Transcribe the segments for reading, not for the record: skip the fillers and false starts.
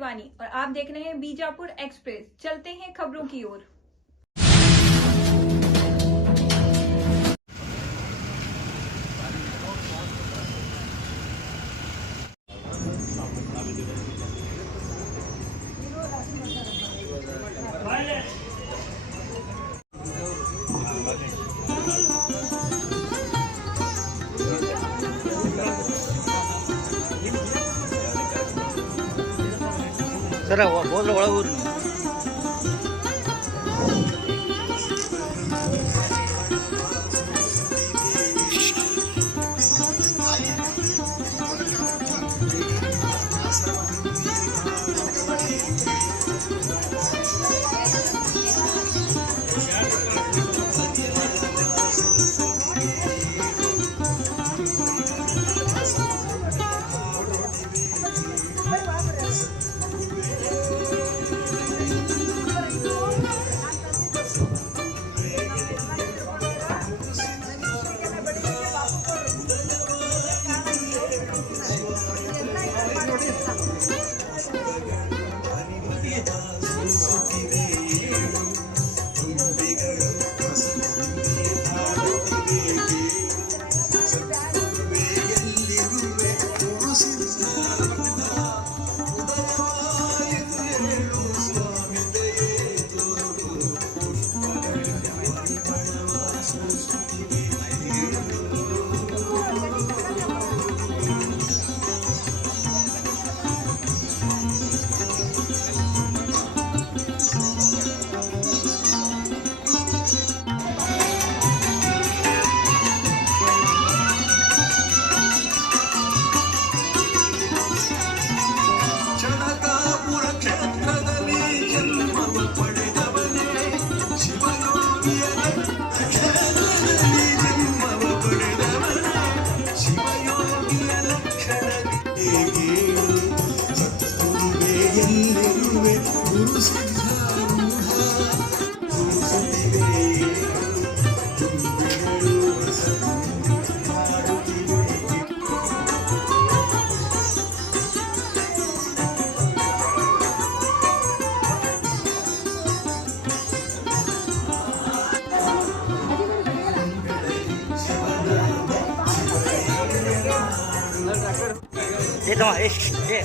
शिवानी और आप देख रहे हैं बीजापुर एक्सप्रेस। चलते हैं खबरों की ओर। ಸರ ಹೋದ್ರೆ ಒಳಗೆ ಹೋಗ್ರಿ.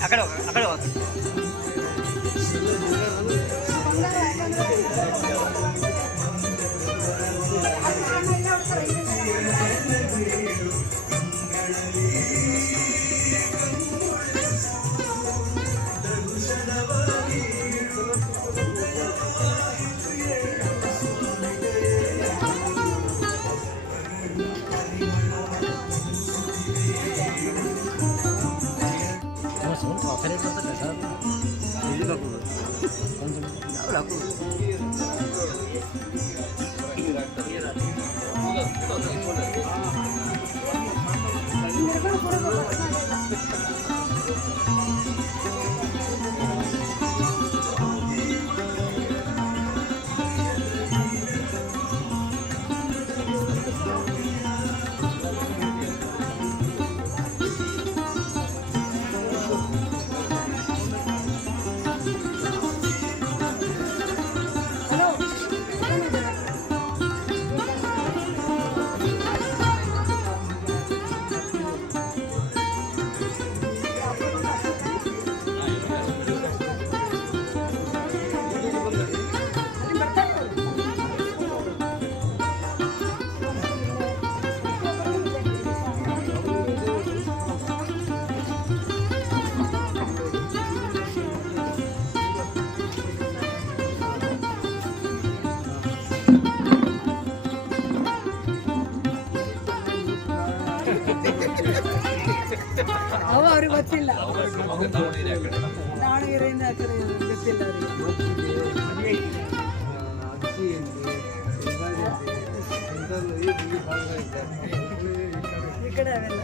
అక్కడ ಅವ್ರಿಗೆ ಗೊತ್ತಿಲ್ಲ, ದಾವಣಗೆರೆಯಿಂದ ಆ ಕಡೆ ಗೊತ್ತಿಲ್ಲ ಈ ಕಡೆ ಅವೆಲ್ಲ.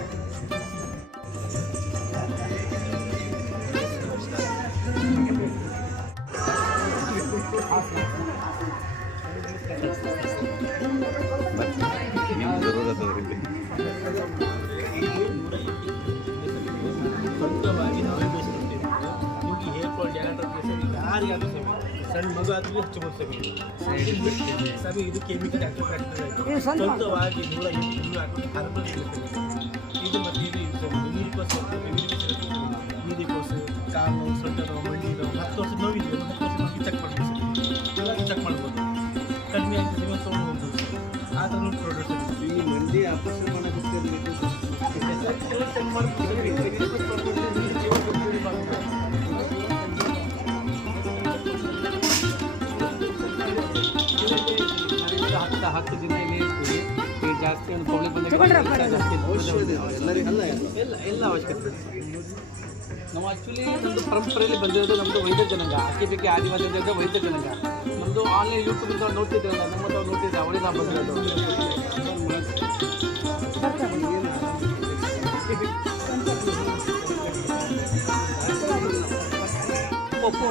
ಸ್ವಂತವಾಗಿ ನಾವೇ ಬೇಯಿಸ್ಕೊಳ್ತೀವಿ. ನಿಮಗೆ ಹೇರ್ ಫಾಲ್ ಆದ್ರೂ ಹಚ್ಚಬಹುದು ಸಭೆ ಇದು ಕೆಮಿಕಲ್ ಇದು ಸ್ವಂತ ಸ್ವಂತವಾಗಿ 108 ಹಾಕೊಂಡು ಹರ್ಬಲ್ ಇದು ಮತ್ತೆ ನೀರಿಕೋಸು ಕಾಲು ಸೊಂಟ ನೋವು ಮಂಡಿ ನೋವು 10 ವರ್ಷ ನೋವಿದೆ 10 ವರ್ಷ ನೋವಿಗೆ ಚೆಕ್ ಮಾಡ್ಬೋದು ಎಲ್ಲರೂ ಚೆಕ್ ಮಾಡ್ಬೋದು ಕಡಿಮೆ ಆಗ್ತದೆ ನೀವು ತೊಗೊಂಡು ಹೋಗ್ಬೋದು ಆ ಥರ ಪ್ರಾಡಕ್ಟ್ ಈ ಮಂಡಿ ಆಪರೇಷನ್ ಮಾಡೋದಕ್ಕೆ ಚೆಕ್ ಮಾಡ್ಬೋದು ಹತ್ತು ದಿನ ಇರ್ತೀವಿ ಈಗ ಜಾಸ್ತಿ ಒಂದು ಪಬ್ಲಿಕ್ ಎಲ್ಲ ಅವಶ್ಯಕತೆ ನಾವು ಆ್ಯಕ್ಚುಲಿ ನಮ್ಮದು ಪರಂಪರೆಯಲ್ಲಿ ಬಂದಿರೋದು ನಮ್ಮದು ವೈದ್ಯ ಜನಾಂಗ ಅಕ್ಕಿ ಬೇಕಿ ಆದಿವಾಸಿ ಅಂದರೆ ವೈದ್ಯ ಜನಾಂಗ ನಮ್ಮದು ಆನ್ಲೈನ್ ಯೂಟ್ಯೂಬಿಂದ ನೋಡ್ತಿದ್ರಲ್ಲ ನಮ್ಮದು ನೋಡ್ತಿದ್ದೆ ಅವರೇ ನಾವು ಬಂದಿರೋದು ಒಪ್ಪು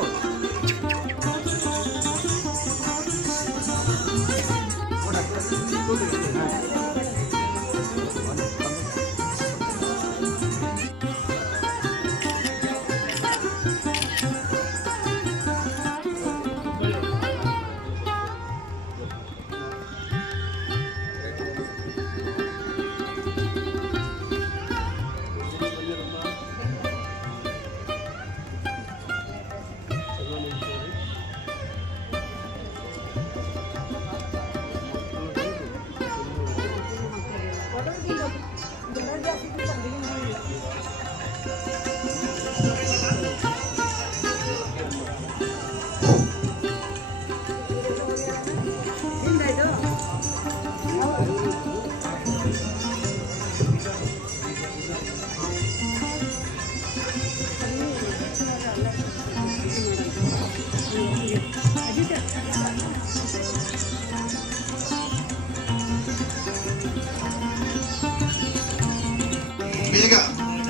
ಬೇಗ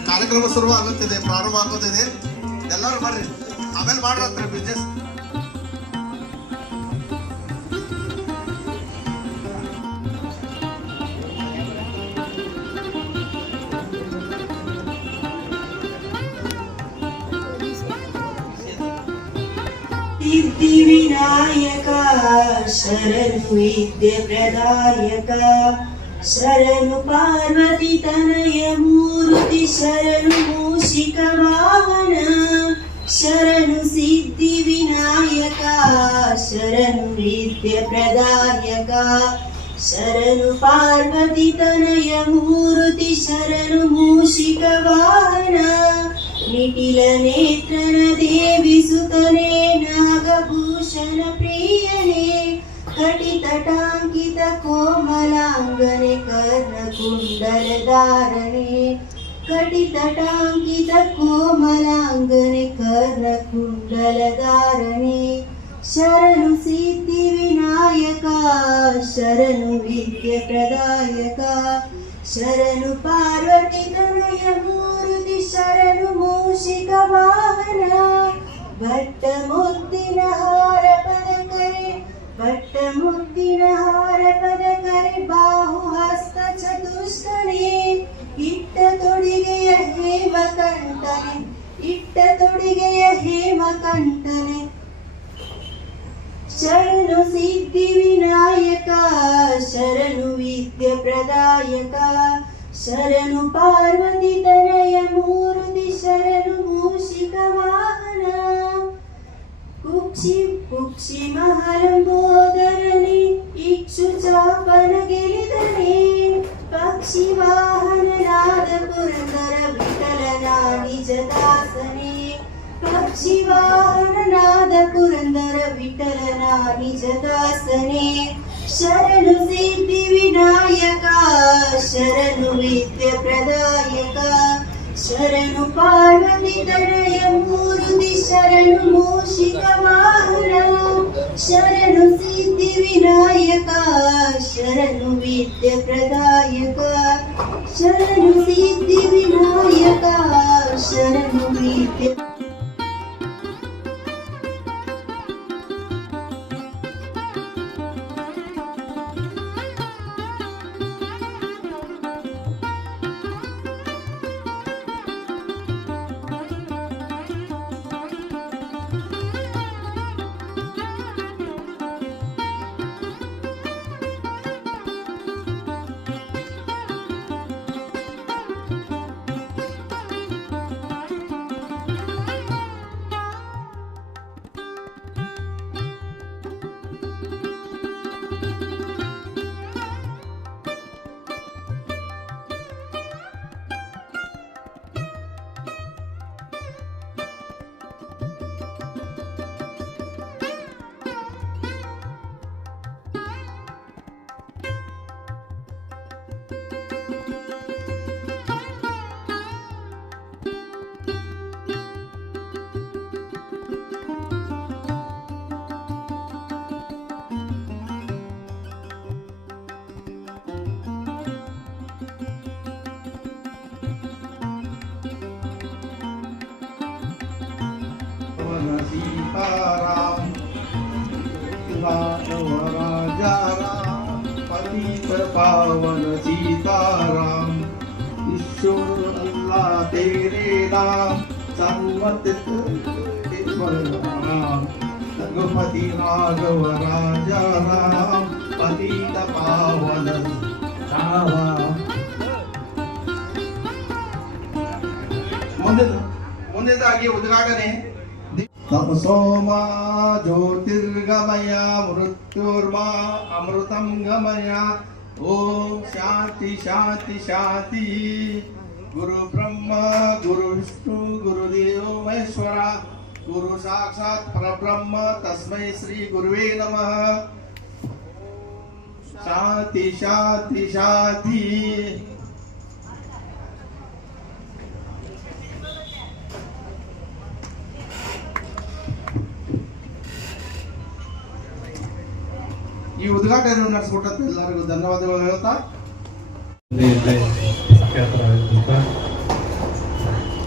ಕಾರ್ಯಕ್ರಮ ಶುರು ಆಗುತ್ತಿದೆ, ಪ್ರಾರಂಭ ಆಗುತ್ತಿದೆ. ಎಲ್ಲರೂ ಬರ್ರಿ, ಆಮೇಲೆ ಮಾಡ್ರಂತ್ರಿ ಬಿಸ್ನೆಸ್. ಸಿದ್ಧಿ ವಿನಾಯಕ ಶರಣು ವಿದ್ಯೆ ಪ್ರದಾಯಕ ಶರಣು ಪಾರ್ವತಿ ತನಯ ಮೂರ್ತಿ ಶರಣು ಮೂಷಿಕ ವಾಹನ ಶರಣು ಸಿದ್ಧಿ ವಿನಾಯಕ ಶರಣು ವಿದ್ಯೆ ಪ್ರದಾಯಕ ಶರಣು ಪಾರ್ವತಿ ತನಯ ಮೂರ್ತಿ ಶರಣು ಮೂಷಿಕ ವಾಹನ ನಿಟಿಲ ನೇತ್ರನ ದೇವಿ ಸುತನೆ ನಾಗಭೂಷಣ ಪ್ರಿಯನೇ ಕಟಿತಟಾಂಕಿತ ಕೋಮಲಾಂಗನೆ ಕರ್ಣಕುಂಡಲ ಧಾರಣೆ ಕಟಿತಟಾಂಕಿತ ಕೋಮಲಾಂಗನೆ ಕರ್ಣಕುಂಡಲ ಧಾರಣೆ ಶರಣು ಸಿದ್ಧಿ ವಿನಾಯಕ ಶರಣು ವಿದ್ಯೆ ಪ್ರದಾಯಕ ಶರಣು ಪಾರ್ವತಿ ತನಯ ಮೂರ್ತಿ ಶರಣು ಮೂಷಿಕ ವಾಹನ ಭಟ್ಟ ಮುದ್ದಿನ ಹಾರ ಪದಕರೆ ಭಟ್ಟ ಮುದ್ದಿನ ಹಾರ ಪದಕರೆ ಬಾಹು ಹಸ್ತ ಚತುಷ್ಕನೇ ಇಟ್ಟ ತೊಡಿಗೆಯ ಹೇಮ ಕಂಠನೆ ಇಟ್ಟ ತೊಡಿಗೆಯ ಹೇಮ ಕಂಠನೆ ಶರಣು ಸಿದ್ಧಿ ವಿನಾಯಕ ಶರಣು ವಿದ್ಯೆ ಪ್ರದಾಯಕ ಶರಣು ಪಾರ್ವತಿ ತನಯ ಮೂರ್ತಿ ಶರಣು ಮೂಷಿಕ ವಾಹನ ಕುಕ್ಷಿ ಕುಕ್ಷಿ ಮಹಲಂಬೋದರನೆ ಇಕ್ಷು ಚಾಪನ ಗೆಲಿದನೆ ಪಕ್ಷಿ ವಾಹನನಾದ ಪುರಂದರ ವಿಠಲನ ನಿಜ ದಾಸನೆ ಪಕ್ಷಿ ವಾಹನನಾದ ಪುರಂದರ ವಿಠಲನ ನಿಜ ದಾಸನೆ ಶರಣು ಸಿದ್ಧಿ ವಿನಾಯಕ ಶರಣು ವಿದ್ಯೆ ಪ್ರದಾಯಕ ಶರಣು ಪಾರ್ವತಿ ತನಯ ಮೂರ್ತಿ ಶರಣು ಮೂಷಿಕ ವಾಹನ ಶರಣು ಸಿದ್ಧಿ ವಿನಾಯಕ ಶರಣು ವಿದ್ಯೆ ಪ್ರದಾಯಕ ಶರಣು ಸಿದ್ಧಿ ವಿನಾಯಕ ಶರಣು ವಿದ್ಯೆ सीताराम राघव राजा राम पतित पावन सीताराम ईश्वर अल्लाह तेरे नाम सर्वत राम रघुपति राघव राजा राम पतित पावन ಮುಂದಿನದಾಗಿ ಉದ್ಘಾಟನೆ ತಪಸೋಮ ಜ್ಯೋತಿರ್ಗಮಯ ಮೃತ್ಯುರ್ಮಾ ಅಮೃತಂ ಗಮಯ ಓಂ ಶಾಂತಿ ಶಾಂತಿ ಶಾಂತಿ ಗುರು ಬ್ರಹ್ಮ ಗುರು ವಿಷ್ಣು ಗುರುದೇವ ಮಹೇಶ್ವರ ಗುರು ಸಾಕ್ಷಾತ್ ಪರಬ್ರಹ್ಮ ತಸ್ಮೈ ಶ್ರೀ ಗುರುವೇ ನಮಃ ಶಾಂತಿ ಶಾಂತಿ ಶಾಂತಿ ಈ ಉದ್ಘಾಟನೆ ನಡೆಸಿಕೊಟ್ಟಂತ ಎಲ್ಲರಿಗೂ ಧನ್ಯವಾದಗಳು ಹೇಳ್ತಾ ಪ್ರಖ್ಯಾತರಾಗಿದ್ದಂಥ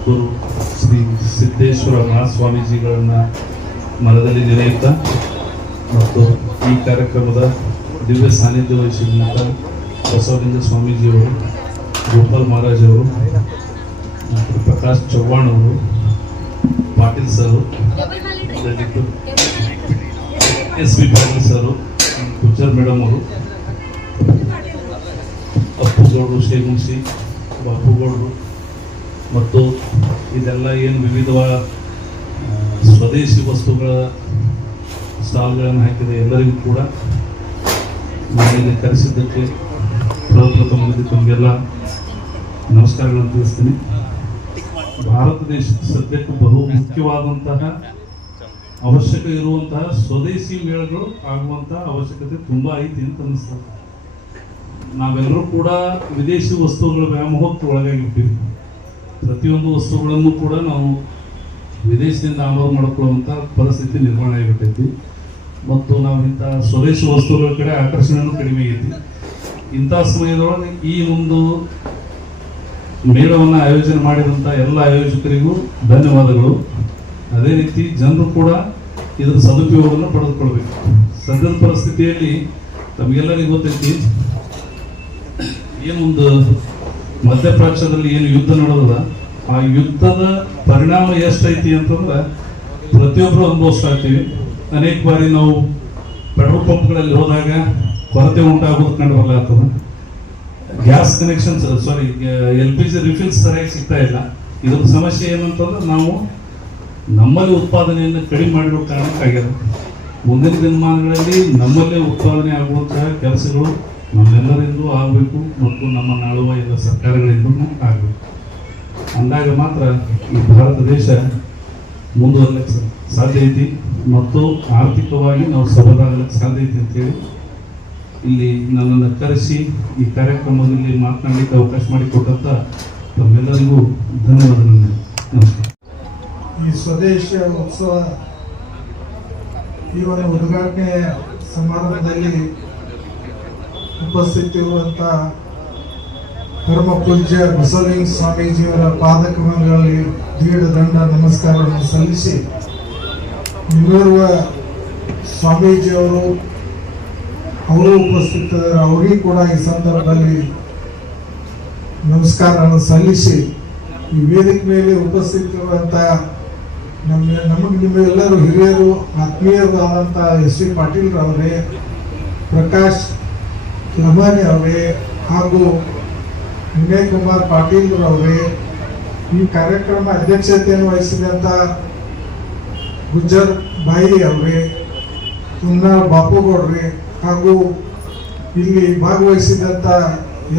ಗುರು ಶ್ರೀ ಸಿದ್ದೇಶ್ವರ ಮಹಾಸ್ವಾಮೀಜಿಗಳನ್ನ ಮನದಲ್ಲಿ ನೆನೆಯುತ್ತಾ ಮತ್ತು ಈ ಕಾರ್ಯಕ್ರಮದ ದಿವ್ಯ ಸಾನ್ನಿಧ್ಯ ವಹಿಸಿದಂಥ ಬಸವಲಿಂಗ ಸ್ವಾಮೀಜಿಯವರು, ಗೋಪಾಲ್ ಮಹಾರಾಜ್ ಅವರು, ಪ್ರಕಾಶ್ ಚವ್ಹಾಣ್ ಅವರು, Patil sir, S B Patil sir, Gujjar madam ಅವರು, ಅಪ್ಪುಗೌಡರು, ಶೇಮುಂಶಿ ಬಾಪುಗೌಡರು ಮತ್ತು ಇದೆಲ್ಲ ಏನು ವಿವಿಧವಾದ ಸ್ವದೇಶಿ ವಸ್ತುಗಳ ಸ್ಟಾಲ್ಗಳನ್ನು ಹಾಕಿದೆ ಎಲ್ಲರಿಗೂ ಕೂಡ ಮನೆಯಲ್ಲಿ ಕರೆಸಿದ್ದಕ್ಕೆ ಪ್ರಪ್ರಥಮವಾಗಿ ತಮಗೆಲ್ಲ ನಮಸ್ಕಾರಗಳನ್ನು ತಿಳಿಸ್ತೀನಿ. ಭಾರತ ದೇಶ ಸದ್ಯಕ್ಕೆ ಬಹು ಮುಖ್ಯವಾದಂತಹ ಅವಶ್ಯಕ ಇರುವಂತಹ ಸ್ವದೇಶಿ ಮೇಳಗಳು ಆಗುವಂತಹ ಅವಶ್ಯಕತೆ ತುಂಬ ಐತಿ ಅಂತ ಅನಿಸ್ತದೆ. ನಾವೆಲ್ಲರೂ ಕೂಡ ವಿದೇಶಿ ವಸ್ತುಗಳ ವ್ಯಾಮೋಹಕ್ಕೆ ಒಳಗಾಗಿರ್ತೀವಿ. ಪ್ರತಿಯೊಂದು ವಸ್ತುಗಳನ್ನು ಕೂಡ ನಾವು ವಿದೇಶದಿಂದ ಆಮದು ಮಾಡಿಕೊಳ್ಳುವಂಥ ಪರಿಸ್ಥಿತಿ ನಿರ್ಮಾಣ ಆಗಿಬಿಟ್ಟೈತಿ ಮತ್ತು ನಾವು ಇಂಥ ಸ್ವದೇಶಿ ವಸ್ತುಗಳ ಕಡೆ ಆಕರ್ಷಣೆಯೂ ಕಡಿಮೆ ಆಗೈತಿ. ಇಂಥ ಸಮಯದೊಳಗೆ ಈ ಒಂದು ಮೇಳವನ್ನು ಆಯೋಜನೆ ಮಾಡಿದಂಥ ಎಲ್ಲ ಆಯೋಜಕರಿಗೂ ಧನ್ಯವಾದಗಳು. ಅದೇ ರೀತಿ ಜನರು ಕೂಡ ಇದರ ಸದುಪಯೋಗವನ್ನು ಪಡೆದುಕೊಳ್ಬೇಕು. ಸದ್ಯದ ಪರಿಸ್ಥಿತಿಯಲ್ಲಿ ತಮಗೆಲ್ಲರಿಗೂ ಗೊತ್ತೈತಿ, ಏನೊಂದು ಮಧ್ಯಪ್ರಾಚ್ಯದಲ್ಲಿ ಏನು ಯುದ್ಧ ನಡೆದದ, ಆ ಯುದ್ಧದ ಪರಿಣಾಮ ಎಷ್ಟೈತಿ ಅಂತಂದ್ರೆ ಪ್ರತಿಯೊಬ್ಬರು ಅನುಭವಿಸ್ತಾ ಇರ್ತೀವಿ. ಅನೇಕ ಬಾರಿ ನಾವು ಪೆಟ್ರೋಲ್ ಪಂಪ್ಗಳಲ್ಲಿ ಹೋದಾಗ ಕೊರತೆ ಉಂಟಾಗೋದು ಕಂಡು ಬರ್ಲಾಗ್ತದೆ. ಗ್ಯಾಸ್ ಕನೆಕ್ಷನ್ಸ್ LPG ರಿಫಿಲ್ಸ್ ಸರಿಯಾಗಿ ಸಿಗ್ತಾ ಇಲ್ಲ. ಇದರ ಸಮಸ್ಯೆ ಏನಂತಂದ್ರೆ ನಾವು ನಮ್ಮಲ್ಲಿ ಉತ್ಪಾದನೆಯನ್ನು ಕಡಿಮೆ ಮಾಡಿರೋ ಕಾರಣಕ್ಕಾಗ್ಯದ. ಮುಂದಿನ ದಿನಮಾನಗಳಲ್ಲಿ ನಮ್ಮಲ್ಲೇ ಉತ್ಪಾದನೆ ಆಗುವಂತಹ ಕೆಲಸಗಳು ನಮ್ಮೆಲ್ಲರಿಂದಲೂ ಆಗಬೇಕು ಮತ್ತು ನಮ್ಮ ನಾಳುವ ಎಲ್ಲ ಸರ್ಕಾರಗಳಿಂದಲೂ ಆಗಬೇಕು. ಅಂದಾಗ ಮಾತ್ರ ಈ ಭಾರತ ದೇಶ ಮುಂದುವರಲಿಕ್ಕೆ ಸಾಧ್ಯ ಐತಿ ಮತ್ತು ಆರ್ಥಿಕವಾಗಿ ನಾವು ಸಬಲರಾಗಲಿಕ್ಕೆ ಸಾಧ್ಯ ಐತಿ ಅಂತೇಳಿ ಇಲ್ಲಿ ನನ್ನನ್ನು ಕರೆಸಿ ಈ ಕಾರ್ಯಕ್ರಮದಲ್ಲಿ ಮಾತನಾಡಲಿಕ್ಕೆ ಅವಕಾಶ ಮಾಡಿಕೊಟ್ಟಂತ ತಮ್ಮೆಲ್ಲರಿಗೂ ಧನ್ಯವಾದಗಳು. ನಮಸ್ಕಾರ. ಈ ಸ್ವದೇಶ ಉತ್ಸವ ಈ ಒಂದು ಉದ್ಘಾಟನೆ ಸಮಾರಂಭದಲ್ಲಿ ಉಪಸ್ಥಿತಿರುವಂಥ ಪರಮ ಪೂಜ್ಯ ಬಸವಲಿಂಗ ಸ್ವಾಮೀಜಿಯವರ ಪಾದಕಮಲಗಳಲ್ಲಿ ದಂಡ ನಮಸ್ಕಾರವನ್ನು ಸಲ್ಲಿಸಿ, ಇನ್ನೋರ್ವ ಸ್ವಾಮೀಜಿಯವರು ಅವರು ಉಪಸ್ಥಿತರು, ಅವರಿಗೂ ಕೂಡ ಈ ಸಂದರ್ಭದಲ್ಲಿ ನಮಸ್ಕಾರವನ್ನು ಸಲ್ಲಿಸಿ, ಈ ವೇದಿಕೆ ಮೇಲೆ ಉಪಸ್ಥಿತರುವಂಥ ನಮಗೆ ನಿಮ್ಮೆಲ್ಲರೂ ಹಿರಿಯರು ಆತ್ಮೀಯರು ಆದಂಥ ಎಸ್ ವಿ ಪಾಟೀಲ್ ಅವರೇ, ಪ್ರಕಾಶ್ ಲಮಾನಿ ಅವರೇ ಹಾಗೂ ವಿನಯ್ ಕುಮಾರ್ ಪಾಟೀಲ್ ಅವರೇ, ಈ ಕಾರ್ಯಕ್ರಮ ಅಧ್ಯಕ್ಷತೆಯನ್ನು ವಹಿಸಿದಂಥ ಗುಜ್ಜರ್ ಬಾಯಿ ಅವರೇ, ತುಮ್ನಾಳ್ ಬಾಪುಗೌಡ್ರೆ ಹಾಗೂ ಇಲ್ಲಿ ಭಾಗವಹಿಸಿದಂಥ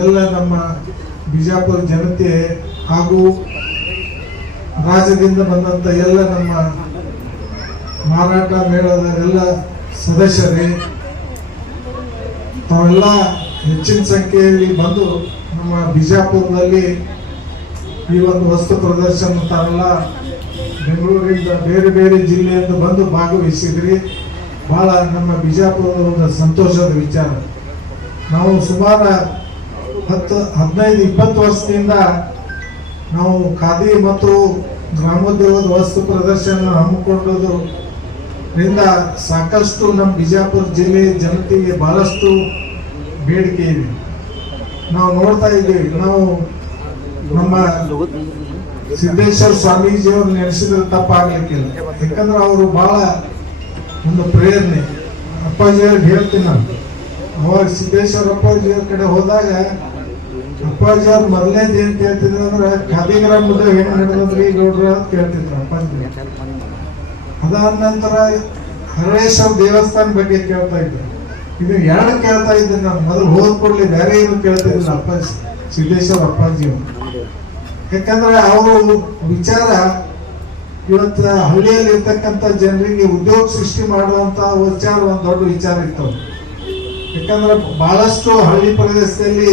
ಎಲ್ಲ ನಮ್ಮ ಬಿಜಾಪುರ ಜನತೆ ಹಾಗೂ ರಾಜ್ಯದಿಂದ ಬಂದಂಥ ಎಲ್ಲ ನಮ್ಮ ಮಾರಾಟ ಮೇಳದ ಎಲ್ಲ ಸದಸ್ಯರೇ, ತಾವೆಲ್ಲ ಹೆಚ್ಚಿನ ಸಂಖ್ಯೆಯಲ್ಲಿ ಬಂದು ನಮ್ಮ ಬಿಜಾಪುರದಲ್ಲಿ ಈ ಒಂದು ವಸ್ತು ಪ್ರದರ್ಶನ ತಾವೆಲ್ಲ ಬೆಂಗಳೂರಿಂದ ಬೇರೆ ಬೇರೆ ಜಿಲ್ಲೆಯಿಂದ ಬಂದು ಭಾಗವಹಿಸಿದ್ರಿ. ಬಹಳ ನಮ್ಮ ಬಿಜಾಪುರದ ಒಂದು ಸಂತೋಷದ ವಿಚಾರ. ನಾವು ಸುಮಾರು 10-15-20 ವರ್ಷದಿಂದ ನಾವು ಖಾದಿ ಮತ್ತು ಗ್ರಾಮೋದ್ಯೋಗದ ವಸ್ತು ಪ್ರದರ್ಶನ ಹಮ್ಮಿಕೊಳ್ಳೋದ್ರಿಂದ ಸಾಕಷ್ಟು ನಮ್ಮ ಬಿಜಾಪುರ ಜಿಲ್ಲೆ ಜನತೆಗೆ ಬಹಳಷ್ಟು ಬೇಡಿಕೆ ಇದೆ. ನಾವು ನೋಡ್ತಾ ಇದ್ದೀವಿ, ನಾವು ನಮ್ಮ ಸಿದ್ದೇಶ್ವರ ಸ್ವಾಮೀಜಿಯವ್ರು ನೆನೆಸಿದ್ರೆ ತಪ್ಪಾಗ್ಲಿಕ್ಕಿಲ್ಲ. ಯಾಕಂದ್ರೆ ಅವರು ಬಹಳ ಒಂದು ಪ್ರೇರಣೆ. ಅಪ್ಪಾಜಿಯವ್ರಿಗೆ ಹೇಳ್ತೀನಿ ನಾನು, ಅವಾಗ ಸಿದ್ದೇಶ್ವರ ಅಪ್ಪಾಜಿಯವ್ರ ಕಡೆ ಹೋದಾಗ ಅಪ್ಪಾಜಿ ಅವ್ರು ಮೊದಲನೇದು ಏನ್ ಕೇಳ್ತಿದ್ರು ಅಂದ್ರೆ ಖಾದಿಗ್ರಾಮದ ಹೆಂಗ್ ನಡೆದ್ರಿ ಗೌಡ್ರ ಅಂತ ಕೇಳ್ತಿದ್ರು ಅಪ್ಪಾಜಿ. ಅದಾದ ನಂತರ ಹರೇಶ್ವರ ದೇವಸ್ಥಾನ ಬಗ್ಗೆ ಕೇಳ್ತಾ ಇದ್ರು. ಇದು ಎರಡು ಕೇಳ್ತಾ ಇದ್ದೆ ನಾನು. ಮೊದಲು ಹೋದ್ ಕೂಡಲೇ ಬೇರೆ ಏನು ಕೇಳ್ತಿದ್ರು ಅಪ್ಪಾಜಿ, ಸಿದ್ದೇಶ್ವರ ಅಪ್ಪಾಜಿ ಅವರು. ಯಾಕಂದ್ರೆ ಅವರು ವಿಚಾರ ಇವತ್ತು ಹಳ್ಳಿಯಲ್ಲಿ ಇರ್ತಕ್ಕಂಥ ಜನರಿಗೆ ಉದ್ಯೋಗ ಸೃಷ್ಟಿ ಮಾಡುವಂತ ವಿಚಾರ ಒಂದು ದೊಡ್ಡ ವಿಚಾರ ಇತ್ತು. ಯಾಕಂದ್ರೆ ಬಹಳಷ್ಟು ಹಳ್ಳಿ ಪ್ರದೇಶದಲ್ಲಿ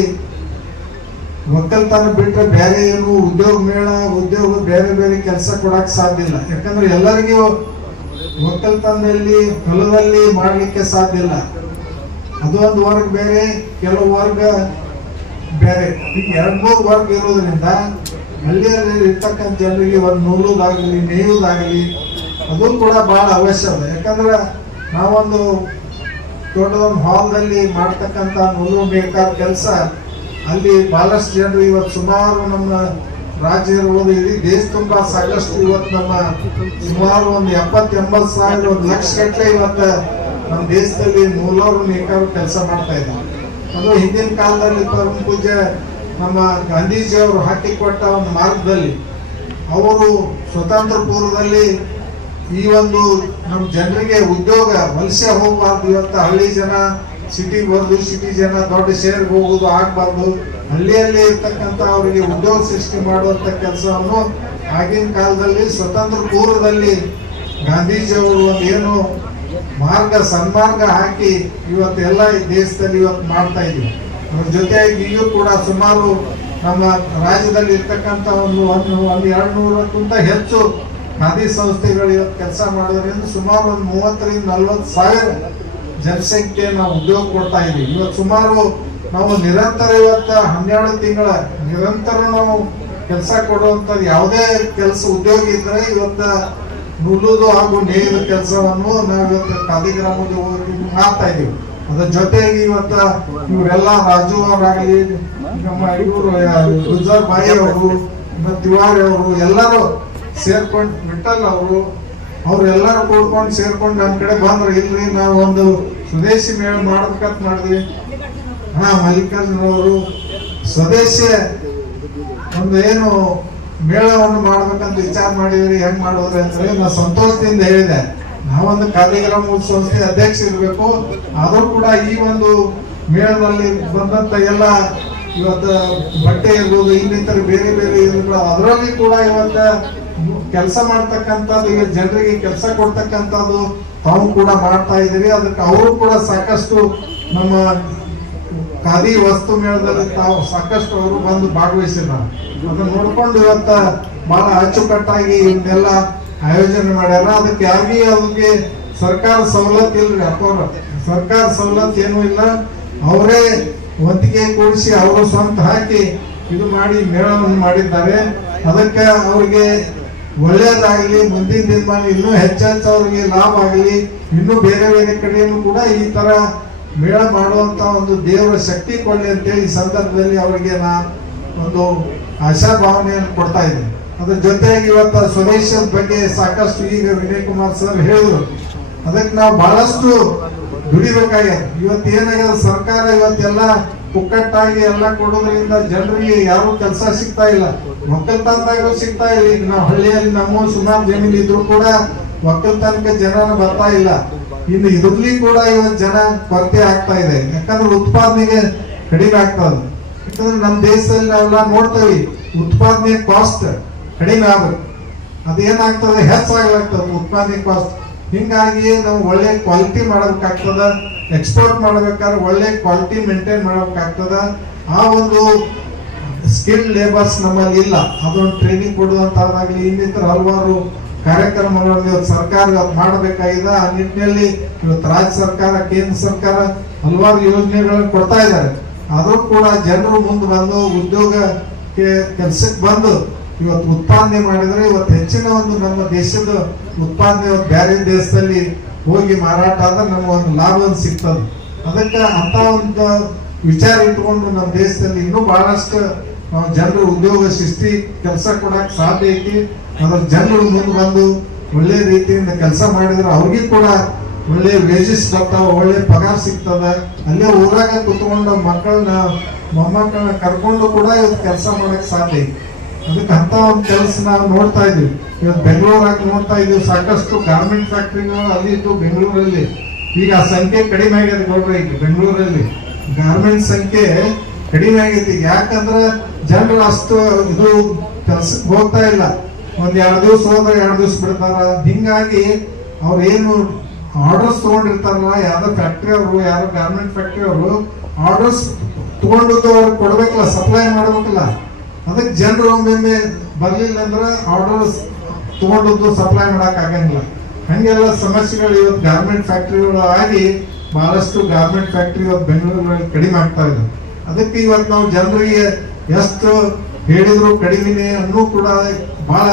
ಒಕ್ಕಲ್ತನ ಬಿಟ್ರೆ ಬೇರೆ ಏನು ಉದ್ಯೋಗ ಮೇಳ, ಉದ್ಯೋಗ ಬೇರೆ ಬೇರೆ ಕೆಲಸ ಕೊಡಕ್ ಸಾಧ್ಯ ಇಲ್ಲ. ಯಾಕಂದ್ರೆ ಎಲ್ಲರಿಗೂ ಒಕ್ಕಲ್ತನದಲ್ಲಿ ಹೊಲದಲ್ಲಿ ಮಾಡ್ಲಿಕ್ಕೆ ಸಾಧ್ಯ ಇಲ್ಲ. ಅದು ಒಂದು ವರ್ಗ ಬೇರೆ, ಕೆಲವು ವರ್ಗ ಬೇರೆ. ಈಗ 2-3 ವರ್ಗ ಇರೋದ್ರಿಂದ ಹಳ್ಳಿಯಲ್ಲಿ ಇರ್ತಕ್ಕಂಥ ಜನರಿಗೆ ಒಂದು ನೂಲುದಾಗಲಿ ನೇಯುವುದಾಗಲಿ ಅದು ಕೂಡ ಬಹಳ ಅವಶ್ಯ ಇದೆ. ಯಾಕಂದ್ರೆ ನಾವೊಂದು ದೊಡ್ಡದೊಂದು ಹಾಲ್ದಲ್ಲಿ ಮಾಡ್ತಕ್ಕಂಥ ನೂಲು ಬೇಕಾದ ಕೆಲಸ ಅಲ್ಲಿ ಬಹಳಷ್ಟು ಜನರು ಇವತ್ತು ಸುಮಾರು ನಮ್ಮ ರಾಜ್ಯ ಇರ್ಬೋದು, ಇಡೀ ದೇಶ ತುಂಬಾ ಸಾಕಷ್ಟು ಇವತ್ತು ನಮ್ಮ ಸುಮಾರು ಒಂದು 70-80 ಸಾವಿರ, 1 ಲಕ್ಷ ಗಟ್ಟಲೆ ಇವತ್ತು ನಮ್ಮ ದೇಶದಲ್ಲಿ ನೂಲೋರು ನೇಕಾರು ಕೆಲಸ ಮಾಡ್ತಾ ಇದ್ದಾರೆ. ಅದು ಹಿಂದಿನ ಕಾಲದಲ್ಲಿ ಪರಮ ಪೂಜ್ಯ ನಮ್ಮ ಗಾಂಧೀಜಿಯವರು ಹಾಕಿಕೊಟ್ಟ ಒಂದು ಮಾರ್ಗದಲ್ಲಿ ಅವರು ಸ್ವತಂತ್ರ ಪೂರ್ವದಲ್ಲಿ ಈ ಒಂದು ನಮ್ಮ ಜನರಿಗೆ ಉದ್ಯೋಗ ವಲಸೆ ಹೋಗಬಾರ್ದು. ಇವತ್ತು ಹಳ್ಳಿ ಜನ ಸಿಟಿಗೆ ಬರೋದು, ಸಿಟಿ ಜನ ದೊಡ್ಡ ಶಹರ್ಗೆ ಹೋಗೋದು ಆಗಬಾರ್ದು. ಹಳ್ಳಿಯಲ್ಲಿ ಇರ್ತಕ್ಕಂಥ ಅವರಿಗೆ ಉದ್ಯೋಗ ಸೃಷ್ಟಿ ಮಾಡುವಂತ ಕೆಲಸವನ್ನು ಆಗಿನ ಕಾಲದಲ್ಲಿ ಸ್ವತಂತ್ರ ಪೂರ್ವದಲ್ಲಿ ಗಾಂಧೀಜಿಯವರು ಒಂದು ಏನು ಮಾರ್ಗ ಸನ್ಮಾರ್ಗ ಹಾಕಿ ಇವತ್ತು ಎಲ್ಲ ಈ ದೇಶದಲ್ಲಿ ಇವತ್ತು ಮಾಡ್ತಾ ಇದೀವಿ. ಅದ್ರ ಜೊತೆಯಾಗಿ ಈಗೂ ಕೂಡ ಸುಮಾರು ನಮ್ಮ ರಾಜ್ಯದಲ್ಲಿ ಇರ್ತಕ್ಕಂಥ ಒಂದು 200ಕ್ಕಿಂತ ಹೆಚ್ಚು ಖಾದಿ ಸಂಸ್ಥೆಗಳು ಇವತ್ತು ಕೆಲಸ ಮಾಡೋದ್ರಿಂದ ಸುಮಾರು ಒಂದು 30-40 ಸಾವಿರ ಜನಸಂಖ್ಯೆ ನಾವು ಉದ್ಯೋಗ ಕೊಡ್ತಾ ಇದೀವಿ. ಇವತ್ತು ಸುಮಾರು ನಾವು ನಿರಂತರ ಇವತ್ತು 12 ತಿಂಗಳ ನಿರಂತರ ನಾವು ಕೆಲಸ ಕೊಡುವಂತದ್ದು ಯಾವುದೇ ಕೆಲಸ ಉದ್ಯೋಗ ಇದ್ರೆ ಇವತ್ತು ನೂಲುದು ಹಾಗೂ ನೇಯ್ದ ಕೆಲಸವನ್ನು ನಾವು ಇವತ್ತು ಖಾದಿಗ್ರಾಮದ ಮಾಡ್ತಾ ಇದೀವಿ. ಅದ್ರ ಜೊತೆಗೆ ಇವತ್ತ ಇವರೆಲ್ಲ ರಾಜು ಅವರಾಗಲಿ, ನಮ್ಮ ಇವರು ಗುಜರ್ ಬಾಯಿ ಅವರು, ತಿವಾರಿ ಅವರು ಎಲ್ಲರೂ ಸೇರ್ಕೊಂಡು, ವಿಠಲ್ ಅವ್ರೆಲ್ಲರೂ ಕೂಡ್ಕೊಂಡು ಸೇರ್ಕೊಂಡು ನಮ್ಮ ಕಡೆ ಬಂದ್ರು. ಇಲ್ರಿ ನಾವು ಒಂದು ಸ್ವದೇಶಿ ಮೇಳ ಮಾಡ್ಬೇಕಂತ ಮಾಡಿದ್ವಿ. ಮಲ್ಲಿಕಾರ್ಜುನ ಅವರು ಸ್ವದೇಶಿ ಒಂದು ಏನು ಮೇಳವನ್ನು ಮಾಡ್ಬೇಕಂತ ವಿಚಾರ ಮಾಡಿದ್ರಿ, ಹೆಂಗ್ ಮಾಡೋದ್ರಿ ಅಂದ್ರೆ ನಾನು ಸಂತೋಷದಿಂದ ಹೇಳಿದೆ. ನಾವೊಂದು ಖಾದಿಗ್ರಾಮ ಸಂಸ್ಥೆ ಅಧ್ಯಕ್ಷ ಇರ್ಬೇಕು, ಆದ್ರೂ ಕೂಡ ಈ ಒಂದು ಮೇಳದಲ್ಲಿ ಬಂದಂತ ಎಲ್ಲ ಇವತ್ತು ಬಟ್ಟೆ ಇರ್ಬೋದು, ಇನ್ನಿತರ ಬೇರೆ ಬೇರೆ ಇರ್ಬೋದು, ಅದರಲ್ಲಿ ಕೂಡ ಇವತ್ತ ಕೆಲಸ ಮಾಡ್ತಕ್ಕಂಥದ್ದು, ಇವತ್ತು ಜನರಿಗೆ ಕೆಲಸ ಕೊಡ್ತಕ್ಕಂಥದ್ದು ತಾವು ಕೂಡ ಮಾಡ್ತಾ ಇದ್ದೀವಿ. ಅದಕ್ಕೆ ಅವರು ಕೂಡ ಸಾಕಷ್ಟು ನಮ್ಮ ಖಾದಿ ವಸ್ತು ಮೇಳದಲ್ಲಿ ತಾವು ಸಾಕಷ್ಟು ಅವರು ಬಂದು ಭಾಗವಹಿಸಿದ್ದಾರೆ. ಅದನ್ನ ನೋಡ್ಕೊಂಡು ಇವತ್ತ ಬಹಳ ಅಚ್ಚುಕಟ್ಟಾಗಿ ಇವನ್ನೆಲ್ಲ ಆಯೋಜನೆ ಮಾಡ್ಯಾರ. ಅದಕ್ಕೆ ಅದಕ್ಕೆ ಸರ್ಕಾರ ಸವಲತ್ತು ಇಲ್ರಿ, ಅಪ್ಪವ್ರ ಸರ್ಕಾರ ಸವಲತ್ತು ಏನೂ ಇಲ್ಲ. ಅವರೇ ಒತ್ತಿಗೆ ಕೂಡಿಸಿ ಅವರು ಸ್ವಂತ ಹಾಕಿ ಇದು ಮಾಡಿ ಮೇಳವನ್ನು ಮಾಡಿದ್ದಾರೆ. ಅದಕ್ಕೆ ಅವ್ರಿಗೆ ಒಳ್ಳೇದಾಗಲಿ, ಮುಂದಿನ ದಿನಮಾನ ಇನ್ನೂ ಹೆಚ್ಚೆಚ್ಚು ಅವ್ರಿಗೆ ಲಾಭ ಆಗಲಿ. ಇನ್ನೂ ಬೇರೆ ಬೇರೆ ಕಡೆಯೂ ಕೂಡ ಈ ತರ ಮೇಳ ಮಾಡುವಂತ ಒಂದು ದೇವರ ಶಕ್ತಿ ಕೊಡ್ಲಿ ಅಂತೇಳಿ ಈ ಸಂದರ್ಭದಲ್ಲಿ ಅವರಿಗೆ ನಾ ಒಂದು ಆಶಾಭಾವನೆಯನ್ನು ಕೊಡ್ತಾ ಇದ್ದೀನಿ. ಅದ್ರ ಜೊತೆಯಾಗಿ ಇವತ್ತು ಸ್ವದೇಶದ ಬಗ್ಗೆ ಸಾಕಷ್ಟು ಈಗ ವಿನಯ್ ಕುಮಾರ್ ಸರ್ ಹೇಳಿದ್ರು. ಅದಕ್ಕೆ ನಾವು ಬಹಳಷ್ಟು ದುಡಿಬೇಕಾಗ್ಯದ. ಇವತ್ತು ಏನಾಗ್ಯದ, ಸರ್ಕಾರ ಇವತ್ತೆಲ್ಲ ಪುಕ್ಕಟ್ಟಾಗಿ ಎಲ್ಲ ಕೊಡೋದ್ರಿಂದ ಜನರಿಗೆ ಯಾರು ಕೆಲಸ ಸಿಗ್ತಾ ಇಲ್ಲ, ಒಕ್ಕಲ್ತನದಾಗ ಸಿಗ್ತಾ ಇಲ್ಲ. ಈಗ ನಾವು ಹಳ್ಳಿಯಲ್ಲಿ ನಮ್ಮ ಸುಮಾರು ಜಮೀನು ಇದ್ರು ಕೂಡ ಒಕ್ಕಲ್ತನಕ್ಕೆ ಜನನ ಬರ್ತಾ ಇಲ್ಲ. ಇನ್ನು ಇದ್ರಲ್ಲಿ ಕೂಡ ಇವತ್ತು ಜನ ಕೊರತೆ ಆಗ್ತಾ ಇದೆ. ಯಾಕಂದ್ರೆ ಉತ್ಪಾದನೆಗೆ ಕಡಿಮೆ ಆಗ್ತದೆ. ಯಾಕಂದ್ರೆ ನಮ್ಮ ದೇಶದಲ್ಲಿ ನಾವೆಲ್ಲ ನೋಡ್ತೇವೆ, ಉತ್ಪಾದನೆ ಕಾಸ್ಟ್ ಕಡಿಮೆ ಆಗ್ಬೇಕು, ಅದೇನಾಗ್ತದೆ ಹೆಚ್ಚಾಗ್ತದೆ ಉತ್ಪಾದನೆ ಕಾಸ್ಟ್. ಹಿಂಗಾಗಿ ನಾವು ಒಳ್ಳೆ ಕ್ವಾಲಿಟಿ ಮಾಡಬೇಕಾಗ್ತದ. ಎಕ್ಸ್ಪೋರ್ಟ್ ಮಾಡ್ಬೇಕಾದ್ರೆ ಒಳ್ಳೆ ಕ್ವಾಲಿಟಿ ಮೇಂಟೈನ್ ಮಾಡಬೇಕಾಗ್ತದ. ಆ ಒಂದು ಸ್ಕಿಲ್ ಲೇಬರ್ಸ್ ನಮ್ಮಲ್ಲಿ ಇಲ್ಲ. ಅದೊಂದು ಟ್ರೈನಿಂಗ್ ಕೊಡುವಂತಾಗಲಿ, ಇನ್ನಿತರ ಹಲವಾರು ಕಾರ್ಯಕ್ರಮಗಳನ್ನು ಇವತ್ತು ಸರ್ಕಾರ ಮಾಡಬೇಕಾಗಿದೆ. ಆ ನಿಟ್ಟಿನಲ್ಲಿ ಇವತ್ತು ರಾಜ್ಯ ಸರ್ಕಾರ, ಕೇಂದ್ರ ಸರ್ಕಾರ ಹಲವಾರು ಯೋಜನೆಗಳನ್ನು ಕೊಡ್ತಾ ಇದ್ದಾರೆ. ಆದ್ರೂ ಕೂಡ ಜನರು ಮುಂದೆ ಬಂದು ಉದ್ಯೋಗಕ್ಕೆ ಕೆಲಸಕ್ಕೆ ಬಂದು ಇವತ್ತು ಉತ್ಪಾದನೆ ಮಾಡಿದ್ರೆ ಇವತ್ತು ಹೆಚ್ಚಿನ ಒಂದು ನಮ್ಮ ದೇಶದ ಉತ್ಪಾದನೆ ಇವತ್ತು ಬೇರೆ ದೇಶದಲ್ಲಿ ಹೋಗಿ ಮಾರಾಟ ಆದ್ರೆ ನಮ್ಗೆ ಒಂದು ಲಾಭ ಸಿಗ್ತದೆ. ಅದಕ್ಕೆ ಅಂತ ಒಂದು ವಿಚಾರ ಇಟ್ಕೊಂಡು ನಮ್ಮ ದೇಶದಲ್ಲಿ ಇನ್ನೂ ಬಹಳಷ್ಟು ಜನರು ಉದ್ಯೋಗ ಸೃಷ್ಟಿ ಕೆಲಸ ಕೊಡಕ್ ಸಾಧ್ಯ ಐತಿ. ಅದ್ರ ಜನರು ಮುಂದೆ ಬಂದು ಒಳ್ಳೆ ರೀತಿಯಿಂದ ಕೆಲಸ ಮಾಡಿದ್ರೆ ಅವ್ರಿಗೆ ಕೂಡ ಒಳ್ಳೆ ವೇಜಸ್ ಬರ್ತಾವ, ಒಳ್ಳೆ ಪಗಾರ ಸಿಗ್ತದ. ಅಲ್ಲೇ ಊರಾಗ ಕುತ್ಕೊಂಡು ಮಕ್ಕಳನ್ನ ಮೊಮ್ಮಕ್ಕಳನ್ನ ಕರ್ಕೊಂಡು ಕೂಡ ಇವತ್ತು ಕೆಲಸ ಮಾಡಕ್ ಸಾಧ್ಯ ಐತಿ. ಅದಕ್ಕೆ ಅಂತ ಒಂದು ಕೆಲಸ ನಾವು ನೋಡ್ತಾ ಇದೀವಿ. ಇವತ್ತು ಬೆಂಗಳೂರಾಗ ನೋಡ್ತಾ ಇದೀವಿ, ಸಾಕಷ್ಟು ಗಾರ್ಮೆಂಟ್ ಫ್ಯಾಕ್ಟ್ರಿಗಳು ಅಲ್ಲಿ ಇದ್ದು ಬೆಂಗಳೂರಲ್ಲಿ. ಈಗ ಆ ಸಂಖ್ಯೆ ಕಡಿಮೆ ಆಗ್ಯದ ನೋಡ್ರಿ. ಈಗ ಬೆಂಗಳೂರಲ್ಲಿ ಗಾರ್ಮೆಂಟ್ ಸಂಖ್ಯೆ ಕಡಿಮೆ ಆಗೈತಿ. ಯಾಕಂದ್ರೆ ಜನರು ಅಷ್ಟು ಇದು ಕೆಲ್ಸಕ್ಕೆ ಹೋಗ್ತಾ ಇಲ್ಲ. ಒಂದ್ 2 ದಿವಸ ಹೋದ್ರೆ 2 ದಿವಸ ಬಿಡ್ತಾರ. ಹಿಂಗಾಗಿ ಅವ್ರು ಏನು ಆರ್ಡರ್ಸ್ ತಗೊಂಡಿರ್ತಾರಲ್ಲ, ಯಾವ್ದೋ ಫ್ಯಾಕ್ಟ್ರಿ ಅವರು, ಯಾರೋ ಗಾರ್ಮೆಂಟ್ ಫ್ಯಾಕ್ಟ್ರಿ ಅವರು ಆರ್ಡರ್ಸ್ ತಗೊಂಡಿದ್ದು ಅವ್ರಿಗೆ ಕೊಡ್ಬೇಕಲ್ಲ, ಸಪ್ಲೈ ಮಾಡ್ಬೇಕಲ್ಲ. ಅದಕ್ಕೆ ಜನರು ಒಮ್ಮೊಮ್ಮೆ ಬರ್ಲಿಲ್ಲ ಅಂದ್ರೆ ಆರ್ಡರ್ಸ್ ತಗೊಂಡದ್ದು ಸಪ್ಲೈ ಮಾಡಕ್ ಆಗಂಗಿಲ್ಲ. ಹಂಗೆಲ್ಲ ಸಮಸ್ಯೆಗಳು ಇವತ್ತು ಗಾರ್ಮೆಂಟ್ ಫ್ಯಾಕ್ಟ್ರಿಗಳು ಆಗಿ ಬಹಳಷ್ಟು ಗಾರ್ಮೆಂಟ್ ಫ್ಯಾಕ್ಟ್ರಿ ಇವತ್ತು ಬೆಂಗಳೂರಲ್ಲಿ ಕಡಿಮೆ ಆಗ್ತಾ ಇದೆ. ಅದಕ್ಕೆ ಇವತ್ತು ನಾವು ಜನರಿಗೆ ಎಷ್ಟು ಹೇಳಿದ್ರು ಕಡಿಮೆ ಅನ್ನೂ ಕೂಡ ಬಹಳ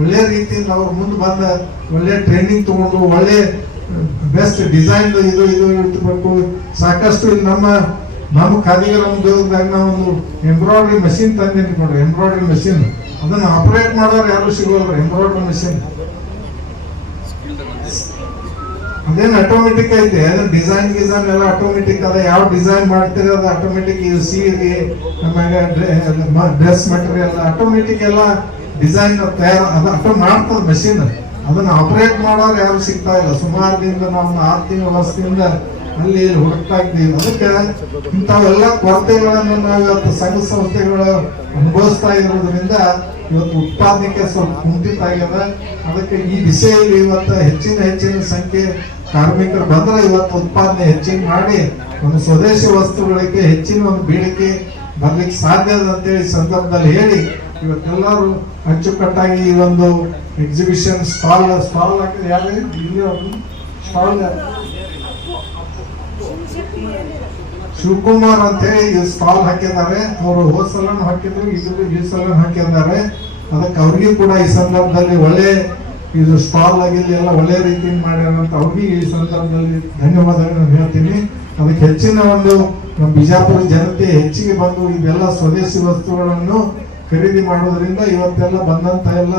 ಒಳ್ಳೆ ರೀತಿಯಿಂದ ಅವ್ರು ಮುಂದೆ ಬಂದ ಒಳ್ಳೆ ಟ್ರೈನಿಂಗ್ ತಗೊಂಡು ಒಳ್ಳೆ ಬೆಸ್ಟ್ ಡಿಸೈನ್ ಇದು ಇಟ್ಬೇಕು. ಸಾಕಷ್ಟು ಇಲ್ಲಿ ನಮ್ಮ ಖಾದಿಗರ ಉದ್ಯೋಗದಾಗ ನಾವು ಒಂದು ಎಂಬ್ರಾಯ್ಡ್ರಿ ಮಷಿನ್ ತಂದಿನಿ ನೋಡ್ರಿ. ಎಂಬ್ರಾಯ್ಡ್ರಿ ಮಷಿನ್ ಅದನ್ನ ಆಪರೇಟ್ ಮಾಡೋರು ಯಾರು ಸಿಗೋಲ್ರಿ. ಎಂಬ್ರಾಯ್ಡ್ರಿ ಮಷಿನ್ ಅದೇನು ಆಟೋಮೆಟಿಕ್ ಐತೆ, ಅದ್ರ ಡಿಸೈನ್ ಎಲ್ಲ ಆಟೋಮೆಟಿಕ್ ಅದ. ಯಾವ ಡಿಸೈನ್ ಮಾಡ್ತೀರಿ ಅದು ಆಟೋಮೆಟಿಕ್. ಸೀರೆ ಆಮೇಲೆ ಡ್ರೆಸ್ ಮೆಟೀರಿಯಲ್ ಆಟೋಮೆಟಿಕ್ ಎಲ್ಲ ಡಿಸೈನ್ ತಯಾರು ಅದು ಆಟೋ ಮಾಡ್ತದ ಮಷಿನ್. ಅದನ್ನ ಆಪರೇಟ್ ಮಾಡೋರು ಯಾರು ಸಿಗ್ತಾ ಇಲ್ಲ. ಸುಮಾರು ದಿನದ ನಾವು 6 ತಿಂಗಳ ವರ್ಷದಿಂದ ಅಲ್ಲಿ ಹುಡುಕ್ತಾ ಇದ್ದೀವಿ. ಅದಕ್ಕೆ ಇಂಥವೆಲ್ಲ ಕೊರತೆಗಳನ್ನು ನಾವು ಇವತ್ತು ಸಂಘ ಸಂಸ್ಥೆಗಳು ಅನುಭವಿಸ್ತಾ ಇರೋದ್ರಿಂದ ಇವತ್ತು ಉತ್ಪಾದನೆಗೆ ಸ್ವಲ್ಪ ಕುಂಠಿತ ಆಗ್ಯದ. ಅದಕ್ಕೆ ಈ ದಿಸೆಯಲ್ಲಿ ಇವತ್ತು ಹೆಚ್ಚಿನ ಸಂಖ್ಯೆ ಕಾರ್ಮಿಕರು ಬಂದ್ರೆ ಇವತ್ತು ಉತ್ಪಾದನೆ ಹೆಚ್ಚಿಗೆ ಮಾಡಿ ಒಂದು ಸ್ವದೇಶಿ ವಸ್ತುಗಳಿಗೆ ಹೆಚ್ಚಿನ ಒಂದು ಬೇಡಿಕೆ ಬರ್ಲಿಕ್ಕೆ ಸಾಧ್ಯ ಅದ ಅಂತೇಳಿ ಸಂದರ್ಭದಲ್ಲಿ ಹೇಳಿ ಇವತ್ತೆಲ್ಲರೂ ಅಚ್ಚುಕಟ್ಟಾಗಿ ಈ ಒಂದು ಎಕ್ಸಿಬಿಷನ್ ಸ್ಟಾಲ್ ಹಾಕಿದ್ರೆ ಯಾರು ಇಲ್ಲಿ ಸ್ಟಾಲ್ ಶಿವಕುಮಾರ್ ಅಂತ ಹೇಳಿ ಸ್ಟಾಲ್ ಹಾಕಿದ್ದಾರೆ. ಅವರು ಹೋದ್ ಸಲ ಹಾಕಿದ್ರು, ಈ ಸಲ ಹಾಕಿದ್ದಾರೆ. ಅದಕ್ಕೆ ಅವ್ರಿಗೂ ಕೂಡ ಈ ಸಂದರ್ಭದಲ್ಲಿ ಒಳ್ಳೆ ಇದು ಸ್ಟಾಲ್ ಆಗಿಲ್ಲ ಎಲ್ಲ ಒಳ್ಳೆ ರೀತಿಯಿಂದ ಮಾಡ್ಯಾರಂತ ಅವ್ರಿಗೆ ಈ ಸಂದರ್ಭದಲ್ಲಿ ಧನ್ಯವಾದಗಳನ್ನು ಹೇಳ್ತೀನಿ. ಅದಕ್ಕೆ ಹೆಚ್ಚಿನ ಒಂದು ನಮ್ಮ ಬಿಜಾಪುರ ಜನತೆ ಹೆಚ್ಚಿಗೆ ಬಂದು ಇದೆಲ್ಲ ಸ್ವದೇಶಿ ವಸ್ತುಗಳನ್ನು ಖರೀದಿ ಮಾಡೋದ್ರಿಂದ ಇವತ್ತೆಲ್ಲ ಬಂದಂತ ಎಲ್ಲ